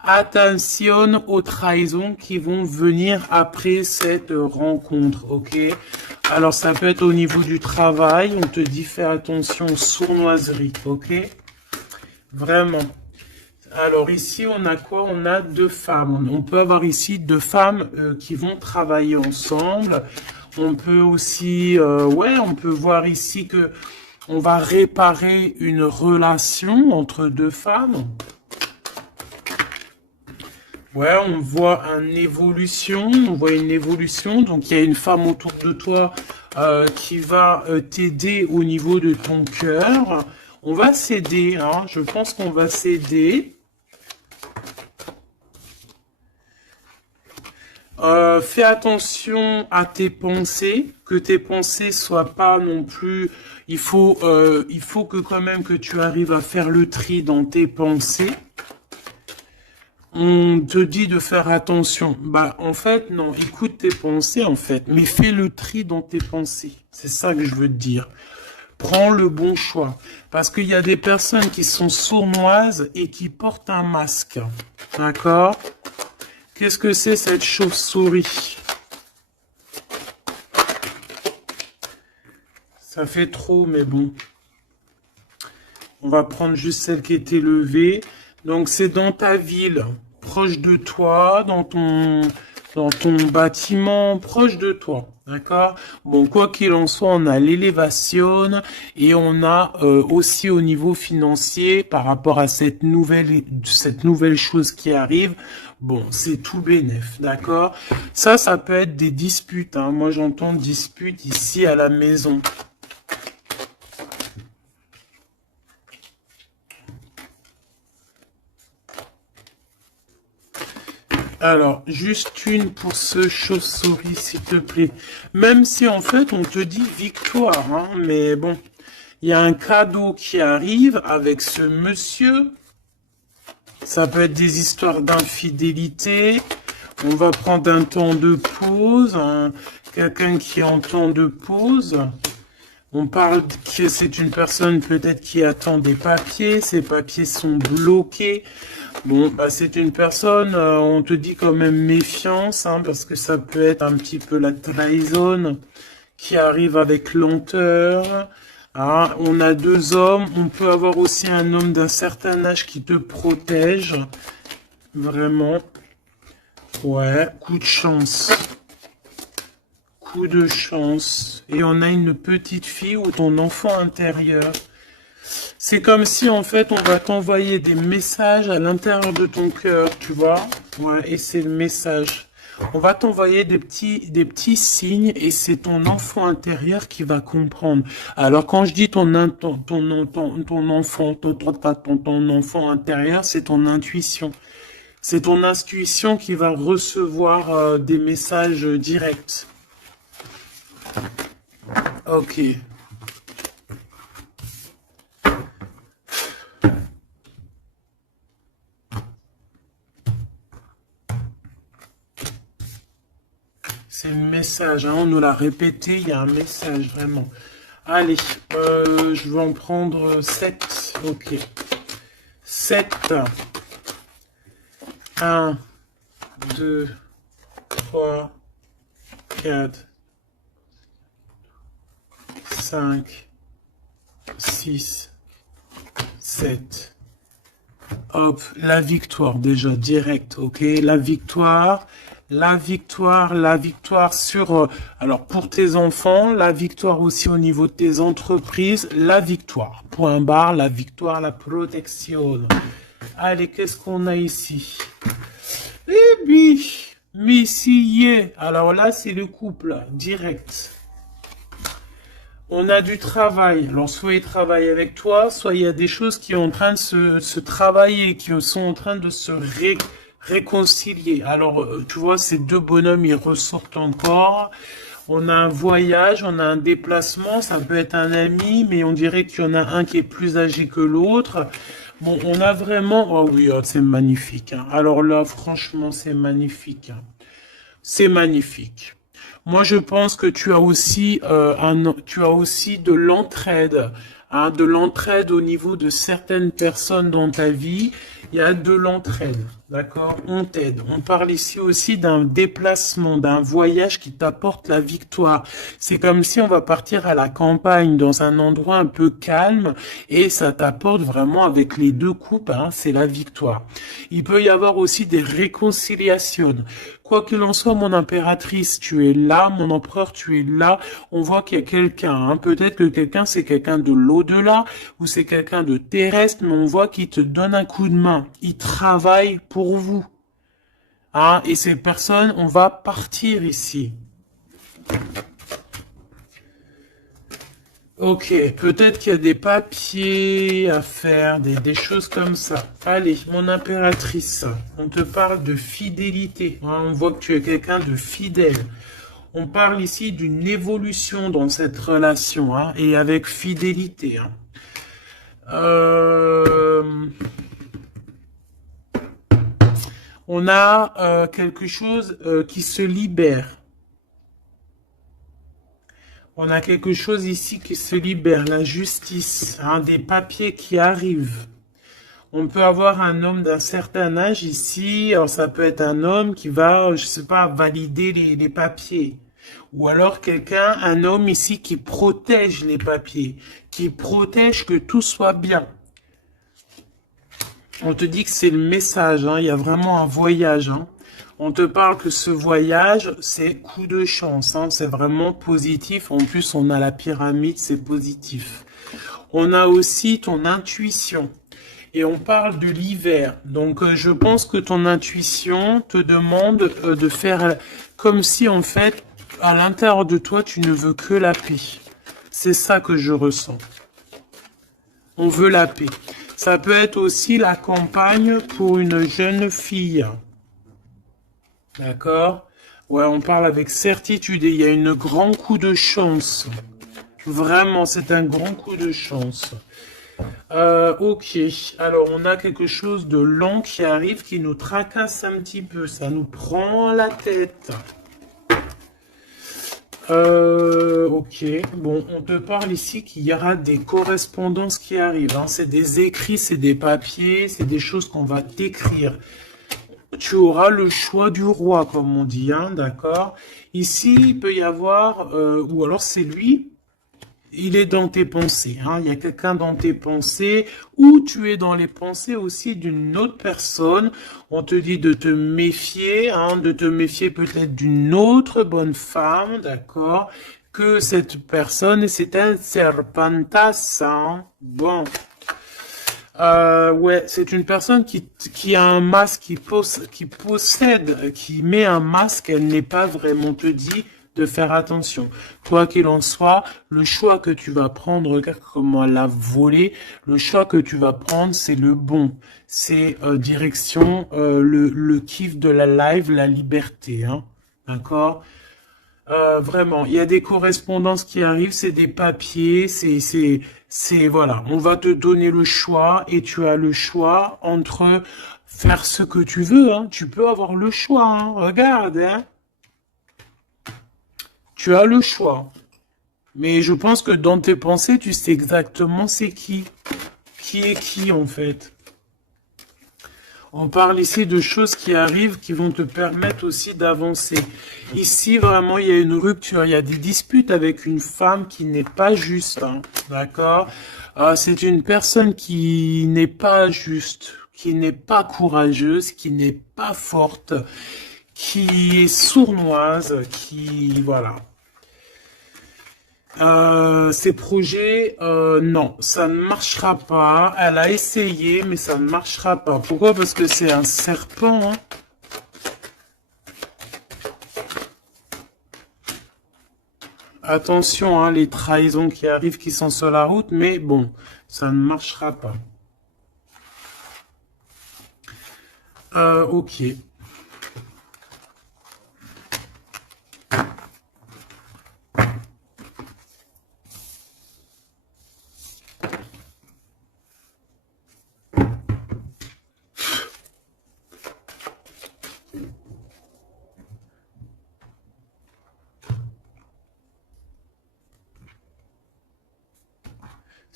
attention aux trahisons qui vont venir après cette rencontre, ok? Alors, ça peut être au niveau du travail, on te dit fais attention aux sournoiseries, ok? Vraiment. Alors ici, on a quoi? On a deux femmes. On peut avoir ici deux femmes qui vont travailler ensemble. On peut aussi, ouais, on peut voir ici que on va réparer une relation entre deux femmes. Ouais, on voit une évolution. On voit une évolution. Donc il y a une femme autour de toi qui va t'aider au niveau de ton cœur. On va s'aider. Hein. Je pense qu'on va s'aider. Fais attention à tes pensées, que tes pensées soient pas non plus. Il faut que quand même que tu arrives à faire le tri dans tes pensées. On te dit de faire attention. Bah en fait non, écoute tes pensées en fait, mais fais le tri dans tes pensées. C'est ça que je veux te dire. Prends le bon choix, parce qu'il y a des personnes qui sont sournoises et qui portent un masque. D'accord? Qu'est-ce que c'est cette chauve-souris? Ça fait trop, mais bon. On va prendre juste celle qui était levée. Donc, c'est dans ta ville, proche de toi, dans ton bâtiment, proche de toi. D'accord? Bon, quoi qu'il en soit, on a l'élévation et on a aussi au niveau financier, par rapport à cette nouvelle chose qui arrive, bon, c'est tout bénef, d'accord? Ça peut être des disputes. Hein. Moi, j'entends disputes ici à la maison. Alors, juste une pour ce chauve-souris, s'il te plaît. Même si, en fait, on te dit victoire, hein, mais bon. Il y a un cadeau qui arrive avec ce monsieur. Ça peut être des histoires d'infidélité. On va prendre un temps de pause. Hein, quelqu'un qui est en temps de pause. On parle que c'est une personne peut-être qui attend des papiers. Ces papiers sont bloqués. Bon, bah c'est une personne, on te dit quand même méfiance, hein, parce que ça peut être un petit peu la trahison qui arrive avec lenteur. Hein. On a deux hommes, on peut avoir aussi un homme d'un certain âge qui te protège. Vraiment. Ouais, coup de chance. Coup de chance. Et on a une petite fille ou ton enfant intérieur. C'est comme si, en fait, on va t'envoyer des messages à l'intérieur de ton cœur, tu vois? Ouais, et c'est le message. On va t'envoyer des petits signes et c'est ton enfant intérieur qui va comprendre. Alors, quand je dis ton enfant, ton enfant intérieur, c'est ton intuition. C'est ton intuition qui va recevoir des messages directs. Ok. C'est le message, hein, on nous l'a répété, il y a un message, vraiment. Allez, je vais en prendre 7. Ok. 7. 1, 2, 3, 4, 5, 6, 7. Hop, la victoire déjà, direct, ok? La victoire sur, alors pour tes enfants, la victoire aussi au niveau de tes entreprises, la victoire, point barre, la victoire, la protection. Allez, qu'est-ce qu'on a ici? Eh bien, Messier, alors là, c'est le couple, direct. On a du travail. Alors, soit il travaille avec toi, soit il y a des choses qui sont en train de se travailler, qui sont en train de se réconcilier. Alors, tu vois, ces deux bonhommes, ils ressortent encore. On a un voyage, on a un déplacement, ça peut être un ami, mais on dirait qu'il y en a un qui est plus âgé que l'autre. Bon, on a vraiment... Oh oui, oh, c'est magnifique, hein. Alors là, franchement, c'est magnifique, hein. C'est magnifique. Moi, je pense que tu as aussi de l'entraide, hein, de l'entraide au niveau de certaines personnes dans ta vie. Il y a de l'entraide, d'accord? On t'aide. On parle ici aussi d'un déplacement, d'un voyage qui t'apporte la victoire. C'est comme si on va partir à la campagne, dans un endroit un peu calme, et ça t'apporte vraiment avec les deux coupes, hein, c'est la victoire. Il peut y avoir aussi des réconciliations. Quoi qu'il en soit, mon impératrice, tu es là, mon empereur, tu es là. On voit qu'il y a quelqu'un, hein. Peut-être que quelqu'un, c'est quelqu'un de l'au-delà, ou c'est quelqu'un de terrestre, mais on voit qu'il te donne un coup de main. Il travaille pour vous. Hein, et ces personnes, on va partir ici. Ok, peut-être qu'il y a des papiers à faire, des choses comme ça. Allez, mon impératrice, on te parle de fidélité. Hein, on voit que tu es quelqu'un de fidèle. On parle ici d'une évolution dans cette relation, hein, et avec fidélité. Hein. On a quelque chose qui se libère. On a quelque chose ici qui se libère, la justice, hein, des papiers qui arrivent. On peut avoir un homme d'un certain âge ici, alors ça peut être un homme qui va, je sais pas, valider les papiers. Ou alors quelqu'un, un homme ici qui protège les papiers, qui protège que tout soit bien. On te dit que c'est le message, hein, il y a vraiment un voyage, hein. On te parle que ce voyage, c'est coup de chance, hein, c'est vraiment positif. En plus, on a la pyramide, c'est positif. On a aussi ton intuition. Et on parle de l'hiver. Donc, je pense que ton intuition te demande de faire comme si, en fait, à l'intérieur de toi, tu ne veux que la paix. C'est ça que je ressens. On veut la paix. Ça peut être aussi la campagne pour une jeune fille. D'accord? Ouais, on parle avec certitude et il y a un grand coup de chance. Vraiment, c'est un grand coup de chance. Ok, alors on a quelque chose de lent qui arrive, qui nous tracasse un petit peu. Ça nous prend la tête. Ok, bon, on te parle ici qu'il y aura des correspondances qui arrivent. Hein. C'est des écrits, c'est des papiers, c'est des choses qu'on va t'écrire. Tu auras le choix du roi, comme on dit, hein, d'accord? Ici, il peut y avoir, ou alors c'est lui, il est dans tes pensées, hein, il y a quelqu'un dans tes pensées, ou tu es dans les pensées aussi d'une autre personne. On te dit de te méfier, hein, de te méfier peut-être d'une autre bonne femme, d'accord? Que cette personne, c'est un serpentas, hein. Bon. Ouais, c'est une personne qui a un masque, qui possède, qui met un masque, elle n'est pas vraiment te dit de faire attention. Quoi qu'il en soit, le choix que tu vas prendre, regarde comment elle a volé, le choix que tu vas prendre, c'est le bon. C'est direction le kiff de la live, la liberté, hein. D'accord? Vraiment, il y a des correspondances qui arrivent, c'est des papiers, voilà. On va te donner le choix et tu as le choix entre faire ce que tu veux, hein. Tu peux avoir le choix, hein. Regarde, hein. Tu as le choix. Mais je pense que dans tes pensées, tu sais exactement c'est qui. Qui est qui, en fait. On parle ici de choses qui arrivent qui vont te permettre aussi d'avancer. Ici, vraiment, il y a une rupture. Il y a des disputes avec une femme qui n'est pas juste. Hein, d'accord? C'est une personne qui n'est pas juste, qui n'est pas courageuse, qui n'est pas forte, qui est sournoise, qui... Voilà. Ces projets, non, ça ne marchera pas. Elle a essayé, mais ça ne marchera pas. Pourquoi? Parce que c'est un serpent, hein. Attention, hein, les trahisons qui arrivent, qui sont sur la route, mais bon, ça ne marchera pas. Ok.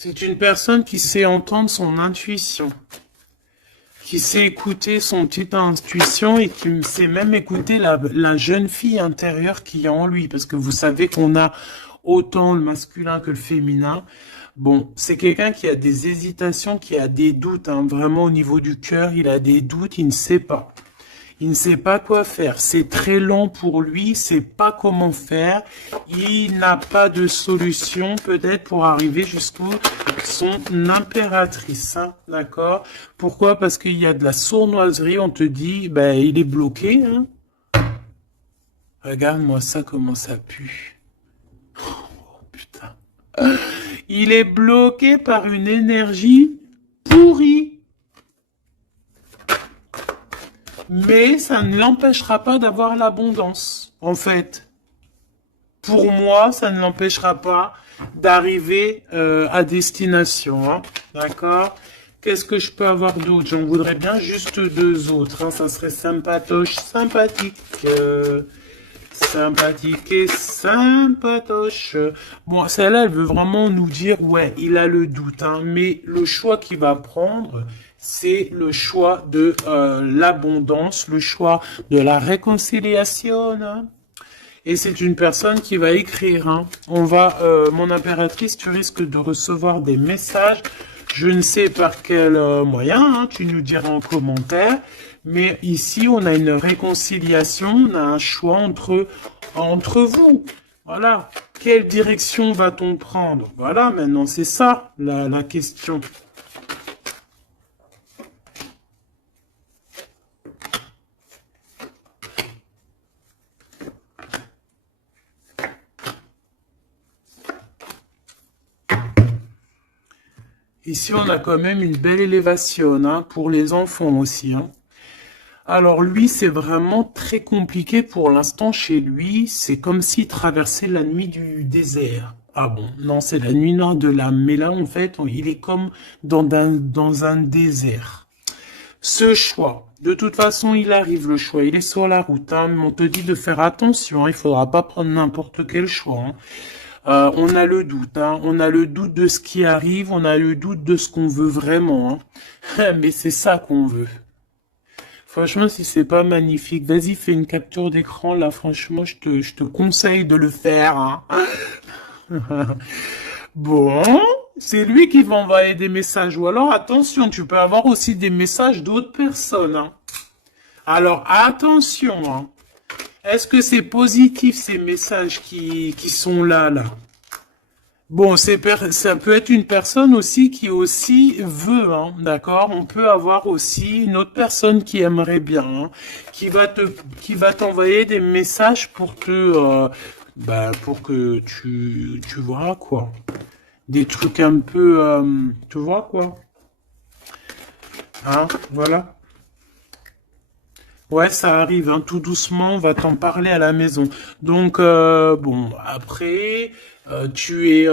C'est une personne qui sait entendre son intuition, qui sait écouter son petite intuition et qui sait même écouter la jeune fille intérieure qui est en lui. Parce que vous savez qu'on a autant le masculin que le féminin. Bon, c'est quelqu'un qui a des hésitations, qui a des doutes, hein, vraiment au niveau du cœur, il a des doutes, il ne sait pas. Il ne sait pas quoi faire. C'est très lent pour lui. Il ne sait pas comment faire. Il n'a pas de solution peut-être pour arriver jusqu'au son impératrice. Hein, d'accord? Pourquoi? Parce qu'il y a de la sournoiserie. On te dit, ben, il est bloqué. Hein. Regarde-moi ça, comment ça pue. Oh, putain. Il est bloqué par une énergie pourrie. Mais ça ne l'empêchera pas d'avoir l'abondance, en fait. Pour moi, ça ne l'empêchera pas d'arriver à destination. Hein. D'accord? Qu'est-ce que je peux avoir d'autre? J'en voudrais bien juste deux autres. Hein. Ça serait sympatoche, sympathique. Sympathique et sympatoche. Bon, celle-là, elle veut vraiment nous dire, ouais, il a le doute, hein, mais le choix qu'il va prendre, c'est le choix de l'abondance, le choix de la réconciliation. Hein. Et c'est une personne qui va écrire. Hein. Mon impératrice, tu risques de recevoir des messages. Je ne sais par quel moyen, hein, tu nous diras en commentaire. Mais ici, on a une réconciliation, on a un choix entre vous. Voilà. Quelle direction va-t-on prendre? Voilà, maintenant, c'est ça la question. Ici, on a quand même une belle élévation hein, pour les enfants aussi. Hein. Alors lui, c'est vraiment très compliqué pour l'instant chez lui. C'est comme s'il traversait la nuit du désert. Ah bon, non, c'est la nuit noire de l'âme. Mais là, en fait, il est comme dans un désert. Ce choix, de toute façon, il arrive le choix. Il est sur la route. Hein, mais on te dit de faire attention. Hein, il faudra pas prendre n'importe quel choix. Hein. On a le doute, hein. On a le doute de ce qui arrive, on a le doute de ce qu'on veut vraiment. Hein. Mais c'est ça qu'on veut. Franchement, si c'est pas magnifique, vas-y, fais une capture d'écran, là, franchement, je te conseille de le faire. Hein. Bon, c'est lui qui va envoyer des messages. Ou alors, attention, tu peux avoir aussi des messages d'autres personnes. Hein. Alors, attention, hein. Est-ce que c'est positif, ces messages qui sont là? Bon, ça peut être une personne aussi qui aussi veut, hein, d'accord? On peut avoir aussi une autre personne qui aimerait bien, hein, qui va t'envoyer des messages pour pour que tu vois quoi. Des trucs un peu, tu vois quoi? Hein, voilà. Ouais, ça arrive, hein, tout doucement, on va t'en parler à la maison. Donc, bon, après, tu es,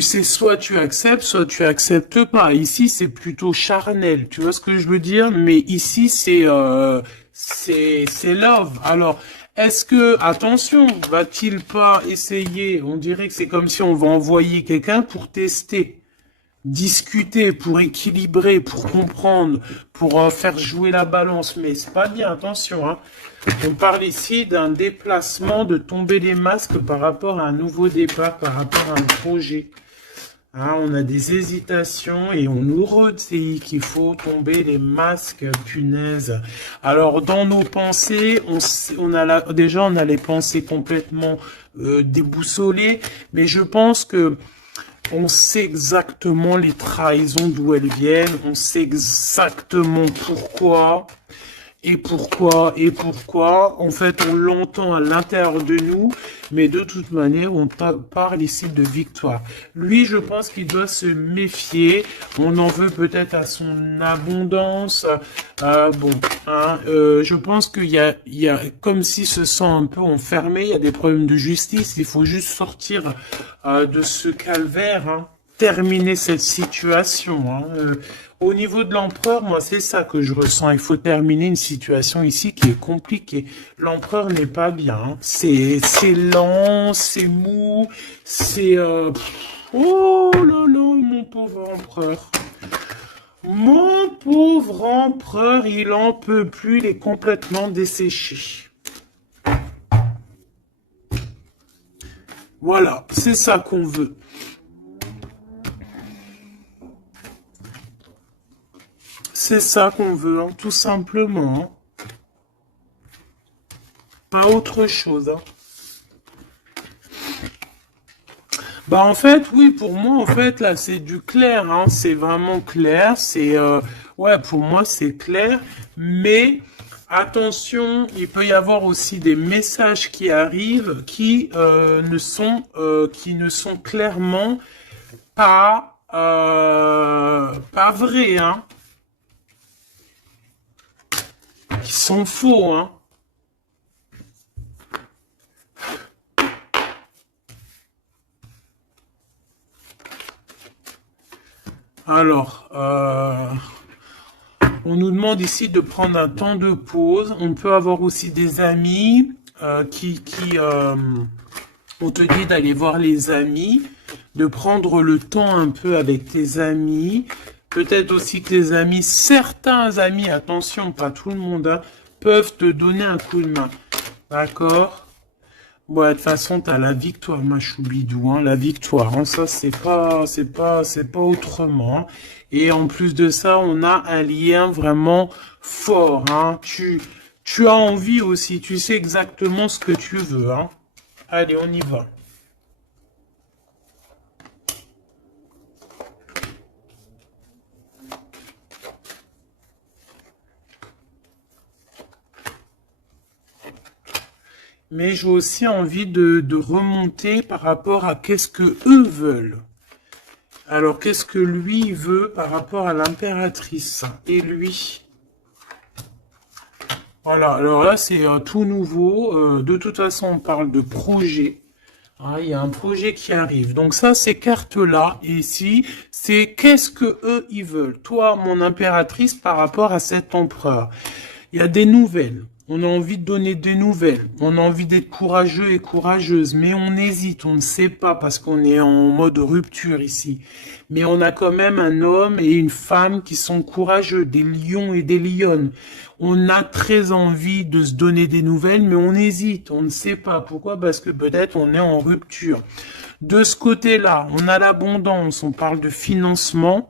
c'est soit tu acceptes pas. Ici, c'est plutôt charnel, tu vois ce que je veux dire? Mais ici, c'est love. Alors, est-ce que, attention, va-t-il pas essayer? On dirait que c'est comme si on va envoyer quelqu'un pour tester, discuter, pour équilibrer, pour comprendre, pour faire jouer la balance. Mais c'est pas bien, attention, hein. On parle ici d'un déplacement, de tomber les masques par rapport à un nouveau départ, par rapport à un projet. Hein, on a des hésitations et on nous redit qu'il faut tomber les masques, punaise. Alors, dans nos pensées, déjà, on a les pensées complètement déboussolées, mais je pense que on sait exactement les trahisons d'où elles viennent, on sait exactement pourquoi, et pourquoi. En fait, on l'entend à l'intérieur de nous, mais de toute manière, on parle ici de victoire. Lui, je pense qu'il doit se méfier. On en veut peut-être à son abondance. Bon, hein, je pense il y a comme s'il se sent un peu enfermé. Il y a des problèmes de justice. Il faut juste sortir de ce calvaire, hein, terminer cette situation. Hein. Au niveau de l'empereur, moi, c'est ça que je ressens. Il faut terminer une situation ici qui est compliquée. L'empereur n'est pas bien. Hein. C'est lent, c'est mou, c'est... Oh là là, mon pauvre empereur. Mon pauvre empereur, il en peut plus, il est complètement desséché. Voilà, c'est ça qu'on veut. C'est ça qu'on veut, hein, tout simplement. Hein. Pas autre chose. Hein. Bah en fait, oui, pour moi, en fait, là, c'est du clair. Hein, c'est vraiment clair. Ouais, pour moi, c'est clair. Mais attention, il peut y avoir aussi des messages qui arrivent qui ne sont clairement pas vrais, hein, qui sont faux, hein. Alors, on nous demande ici de prendre un temps de pause. On peut avoir aussi des amis on te dit d'aller voir les amis, de prendre le temps un peu avec tes amis. Peut-être aussi que tes amis, certains amis, attention, pas tout le monde, hein, peuvent te donner un coup de main. D'accord? Bon, de toute façon, t'as la victoire, ma choubidou, hein, la victoire. Hein, ça, c'est pas autrement. Hein. Et en plus de ça, on a un lien vraiment fort. Hein. Tu as envie aussi, tu sais exactement ce que tu veux. Hein. Allez, on y va. Mais j'ai aussi envie de remonter par rapport à qu'est-ce que eux veulent. Alors, qu'est-ce que lui veut par rapport à l'impératrice et lui? Voilà, alors là, c'est tout nouveau. De toute façon, on parle de projet. Ah, il y a un projet qui arrive. Donc ça, ces cartes-là, ici, c'est qu'est-ce que eux, ils veulent. Toi, mon impératrice, par rapport à cet empereur. Il y a des nouvelles. On a envie de donner des nouvelles. On a envie d'être courageux et courageuse. Mais on hésite, on ne sait pas parce qu'on est en mode rupture ici. Mais on a quand même un homme et une femme qui sont courageux, des lions et des lionnes. On a très envie de se donner des nouvelles, mais on hésite, on ne sait pas. Pourquoi? Parce que peut-être on est en rupture. De ce côté-là, on a l'abondance, on parle de financement,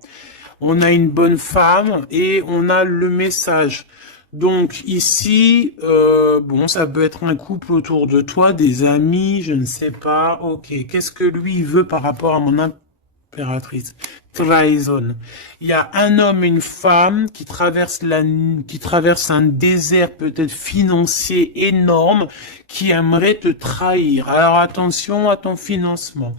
on a une bonne femme et on a le message. Donc ici, bon, ça peut être un couple autour de toi, des amis, je ne sais pas. Ok, qu'est-ce que lui il veut par rapport à mon impératrice? Trahison. Il y a un homme et une femme qui traversent un désert peut-être financier énorme, qui aimerait te trahir. Alors attention à ton financement.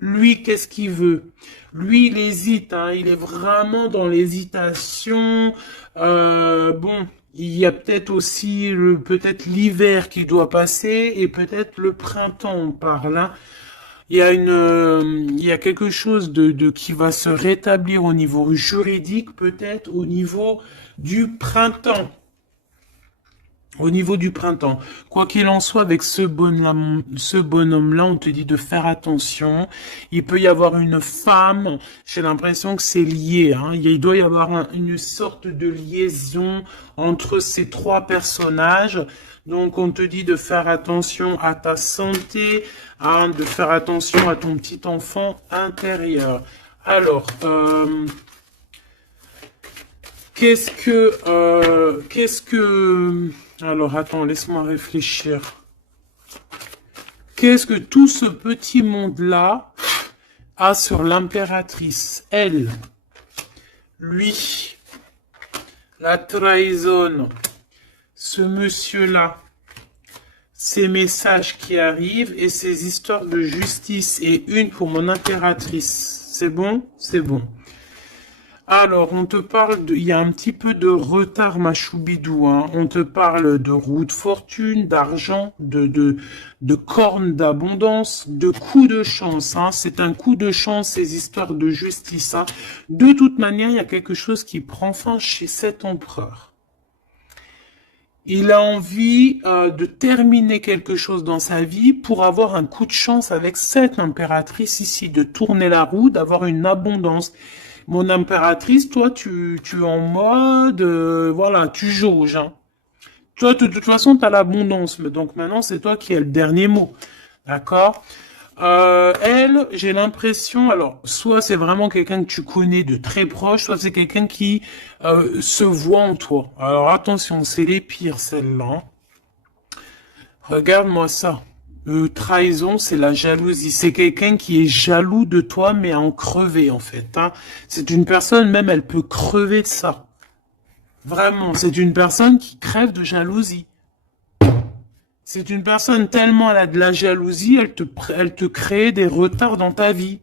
Lui, qu'est-ce qu'il veut? Lui, il hésite, hein, il est vraiment dans l'hésitation. Bon, il y a peut-être aussi peut-être l'hiver qui doit passer et peut-être le printemps par là. Il y a quelque chose de qui va se rétablir au niveau juridique, peut-être au niveau du printemps. Au niveau du printemps. Quoi qu'il en soit, avec ce bonhomme-là, on te dit de faire attention. Il peut y avoir une femme, j'ai l'impression que c'est lié, hein. Il doit y avoir une sorte de liaison entre ces trois personnages. Donc, on te dit de faire attention à ta santé, hein, de faire attention à ton petit enfant intérieur. Alors, alors, attends, laisse-moi réfléchir. Qu'est-ce que tout ce petit monde-là a sur l'impératrice? Elle, lui, la trahison, ce monsieur-là, ces messages qui arrivent et ces histoires de justice et une pour mon impératrice. C'est bon? C'est bon. Alors, on te parle il y a un petit peu de retard, ma choubidou, hein. On te parle de roue de fortune, d'argent, de cornes d'abondance, de coups de chance, hein. C'est un coup de chance, ces histoires de justice, hein. De toute manière, il y a quelque chose qui prend fin chez cet empereur. Il a envie de terminer quelque chose dans sa vie pour avoir un coup de chance avec cette impératrice ici, de tourner la roue, d'avoir une abondance. Mon impératrice, toi, tu es en mode, voilà, tu jauges, hein. Toi, de toute façon, tu as l'abondance, mais donc maintenant, c'est toi qui as le dernier mot. D'accord? Elle, j'ai l'impression, alors, soit c'est vraiment quelqu'un que tu connais de très proche, soit c'est quelqu'un qui se voit en toi. Alors, attention, c'est les pires, celles-là. Regarde-moi ça. Trahison, c'est la jalousie. C'est quelqu'un qui est jaloux de toi, mais à en crever, en fait, hein. C'est une personne, même, elle peut crever de ça. Vraiment, c'est une personne qui crève de jalousie. C'est une personne tellement elle a de la jalousie, elle te crée des retards dans ta vie.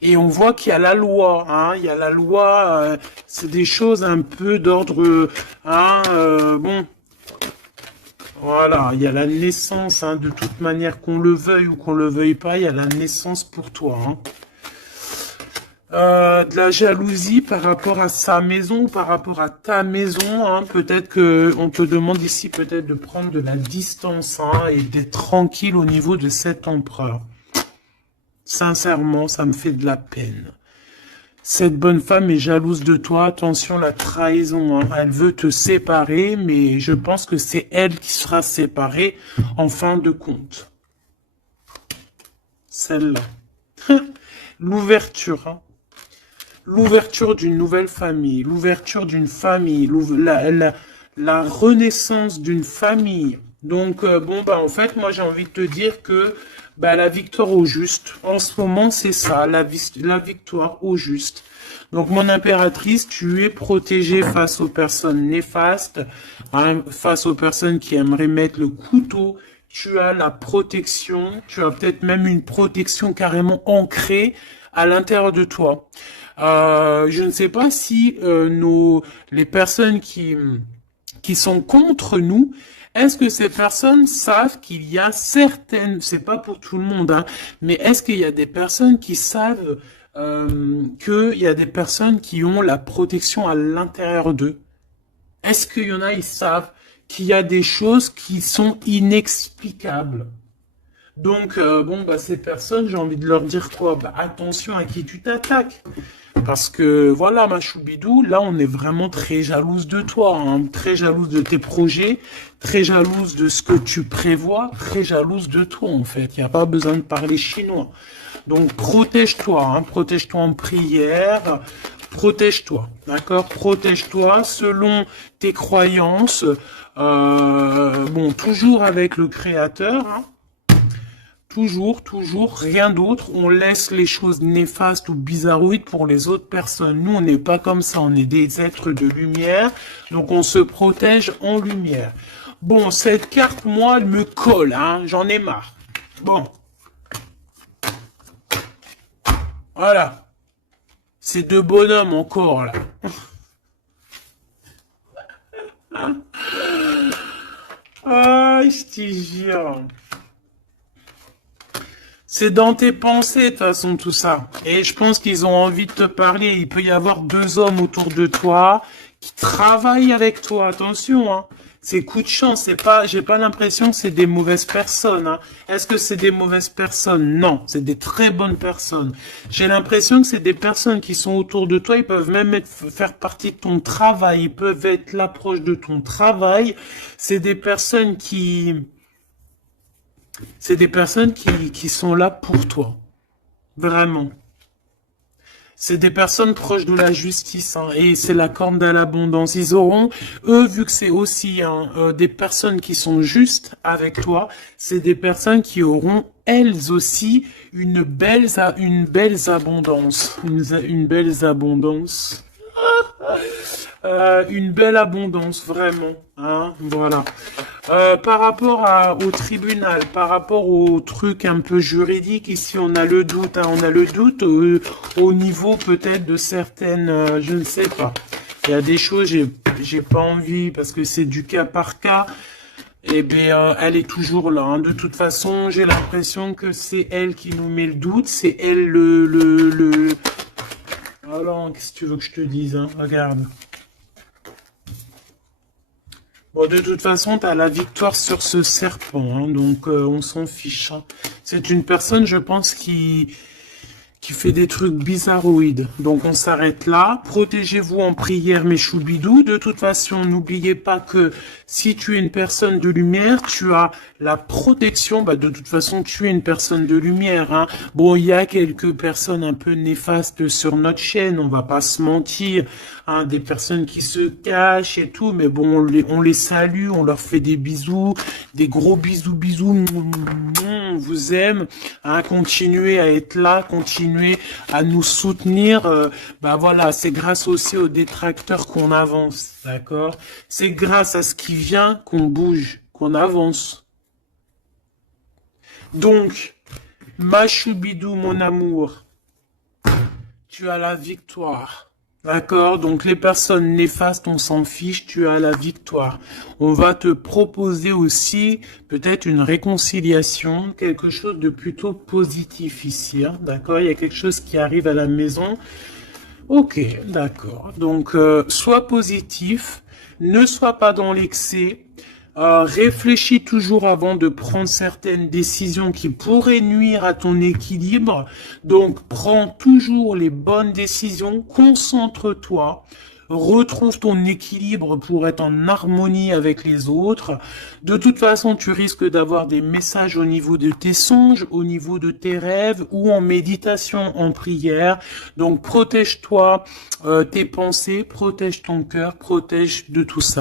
Et on voit qu'il y a la loi, hein. Il y a la loi, c'est des choses un peu d'ordre, hein, bon. Voilà, il y a la naissance, hein, de toute manière, qu'on le veuille ou qu'on le veuille pas, il y a la naissance pour toi, hein. De la jalousie par rapport à sa maison, par rapport à ta maison, hein. Peut-être que on te demande ici peut-être de prendre de la distance, hein, et d'être tranquille au niveau de cet empereur. Sincèrement, ça me fait de la peine. Cette bonne femme est jalouse de toi. Attention, la trahison, hein. Elle veut te séparer, mais je pense que c'est elle qui sera séparée en fin de compte. Celle-là. L'ouverture, hein. L'ouverture d'une nouvelle famille, l'ouverture d'une famille, la renaissance d'une famille. Donc, bon, bah, en fait, moi, j'ai envie de te dire que bah, la victoire au juste, en ce moment, c'est ça, la victoire au juste. Donc, mon impératrice, tu es protégée face aux personnes néfastes, hein, face aux personnes qui aimeraient mettre le couteau. Tu as la protection, tu as peut-être même une protection carrément ancrée à l'intérieur de toi. Je ne sais pas si les personnes qui sont contre nous, est-ce que ces personnes savent qu'il y a certaines, c'est pas pour tout le monde, hein, mais est-ce qu'il y a des personnes qui savent qu'il y a des personnes qui ont la protection à l'intérieur d'eux? Est-ce qu'il y en a, ils savent qu'il y a des choses qui sont inexplicables? Donc, bon, bah, ces personnes, j'ai envie de leur dire quoi? Bah, attention à qui tu t'attaques. Parce que, voilà, ma choubidou, là, on est vraiment très jalouse de toi, hein, très jalouse de tes projets, très jalouse de ce que tu prévois, très jalouse de toi, en fait. Il n'y a pas besoin de parler chinois. Donc, protège-toi, hein, protège-toi en prière, Protège-toi, d'accord? Protège-toi selon tes croyances. Bon, toujours avec le Créateur, hein. Toujours, rien d'autre. On laisse les choses néfastes ou bizarroïdes pour les autres personnes. Nous, on n'est pas comme ça. On est des êtres de lumière. Donc, on se protège en lumière. Bon, cette carte, moi, elle me colle, hein. J'en ai marre. Bon. Voilà. Ces deux bonhommes encore, là. Ah, je te jure. C'est dans tes pensées, de toute façon, tout ça. Et je pense qu'ils ont envie de te parler. Il peut y avoir deux hommes autour de toi qui travaillent avec toi. Attention, hein. C'est coup de chance. C'est pas, j'ai pas l'impression que c'est des mauvaises personnes, hein. Est-ce que c'est des mauvaises personnes? Non. C'est des très bonnes personnes. J'ai l'impression que c'est des personnes qui sont autour de toi. Ils peuvent même faire partie de ton travail. Ils peuvent être là proche de ton travail. C'est des personnes qui sont là pour toi. Vraiment. C'est des personnes proches de la justice, hein, et c'est la corne de l'abondance. Ils auront, eux, vu que c'est aussi des personnes qui sont justes avec toi, c'est des personnes qui auront, elles aussi, une belle abondance. Une belle abondance. Une belle abondance, vraiment. Hein, voilà. Par rapport au tribunal, par rapport au truc un peu juridique, ici on a le doute, hein, on a le doute au niveau peut-être de certaines, je ne sais pas. Il y a des choses, j'ai pas envie parce que c'est du cas par cas. Eh bien, elle est toujours là, hein. De toute façon, j'ai l'impression que c'est elle qui nous met le doute, c'est elle Alors, qu'est-ce que tu veux que je te dise, hein? Regarde. Bon, de toute façon, tu as la victoire sur ce serpent, hein, donc on s'en fiche, hein. C'est une personne, je pense, qui fait des trucs bizarroïdes. Donc on s'arrête là. Protégez-vous en prière, mes choubidous. De toute façon, n'oubliez pas que si tu es une personne de lumière, tu as la protection. Bah, de toute façon, tu es une personne de lumière, hein. Bon, il y a quelques personnes un peu néfastes sur notre chaîne, on va pas se mentir, hein, des personnes qui se cachent et tout, mais bon, on les salue, on leur fait des bisous, des gros bisous, on vous aime, hein, continuez à être là, continuez à nous soutenir, bah voilà, c'est grâce aussi aux détracteurs qu'on avance, d'accord? C'est grâce à ce qui vient qu'on bouge, qu'on avance. Donc, ma choubidou, mon amour, tu as la victoire. D'accord? Donc les personnes néfastes, on s'en fiche, tu as la victoire. On va te proposer aussi peut-être une réconciliation, quelque chose de plutôt positif ici, hein. D'accord? Il y a quelque chose qui arrive à la maison. Ok, d'accord. Donc sois positif, ne sois pas dans l'excès. Réfléchis toujours avant de prendre certaines décisions qui pourraient nuire à ton équilibre. Donc, prends toujours les bonnes décisions, concentre-toi, retrouve ton équilibre pour être en harmonie avec les autres. De toute façon, tu risques d'avoir des messages au niveau de tes songes, au niveau de tes rêves ou en méditation, en prière. Donc, protège-toi, tes pensées, protège ton cœur, protège de tout ça.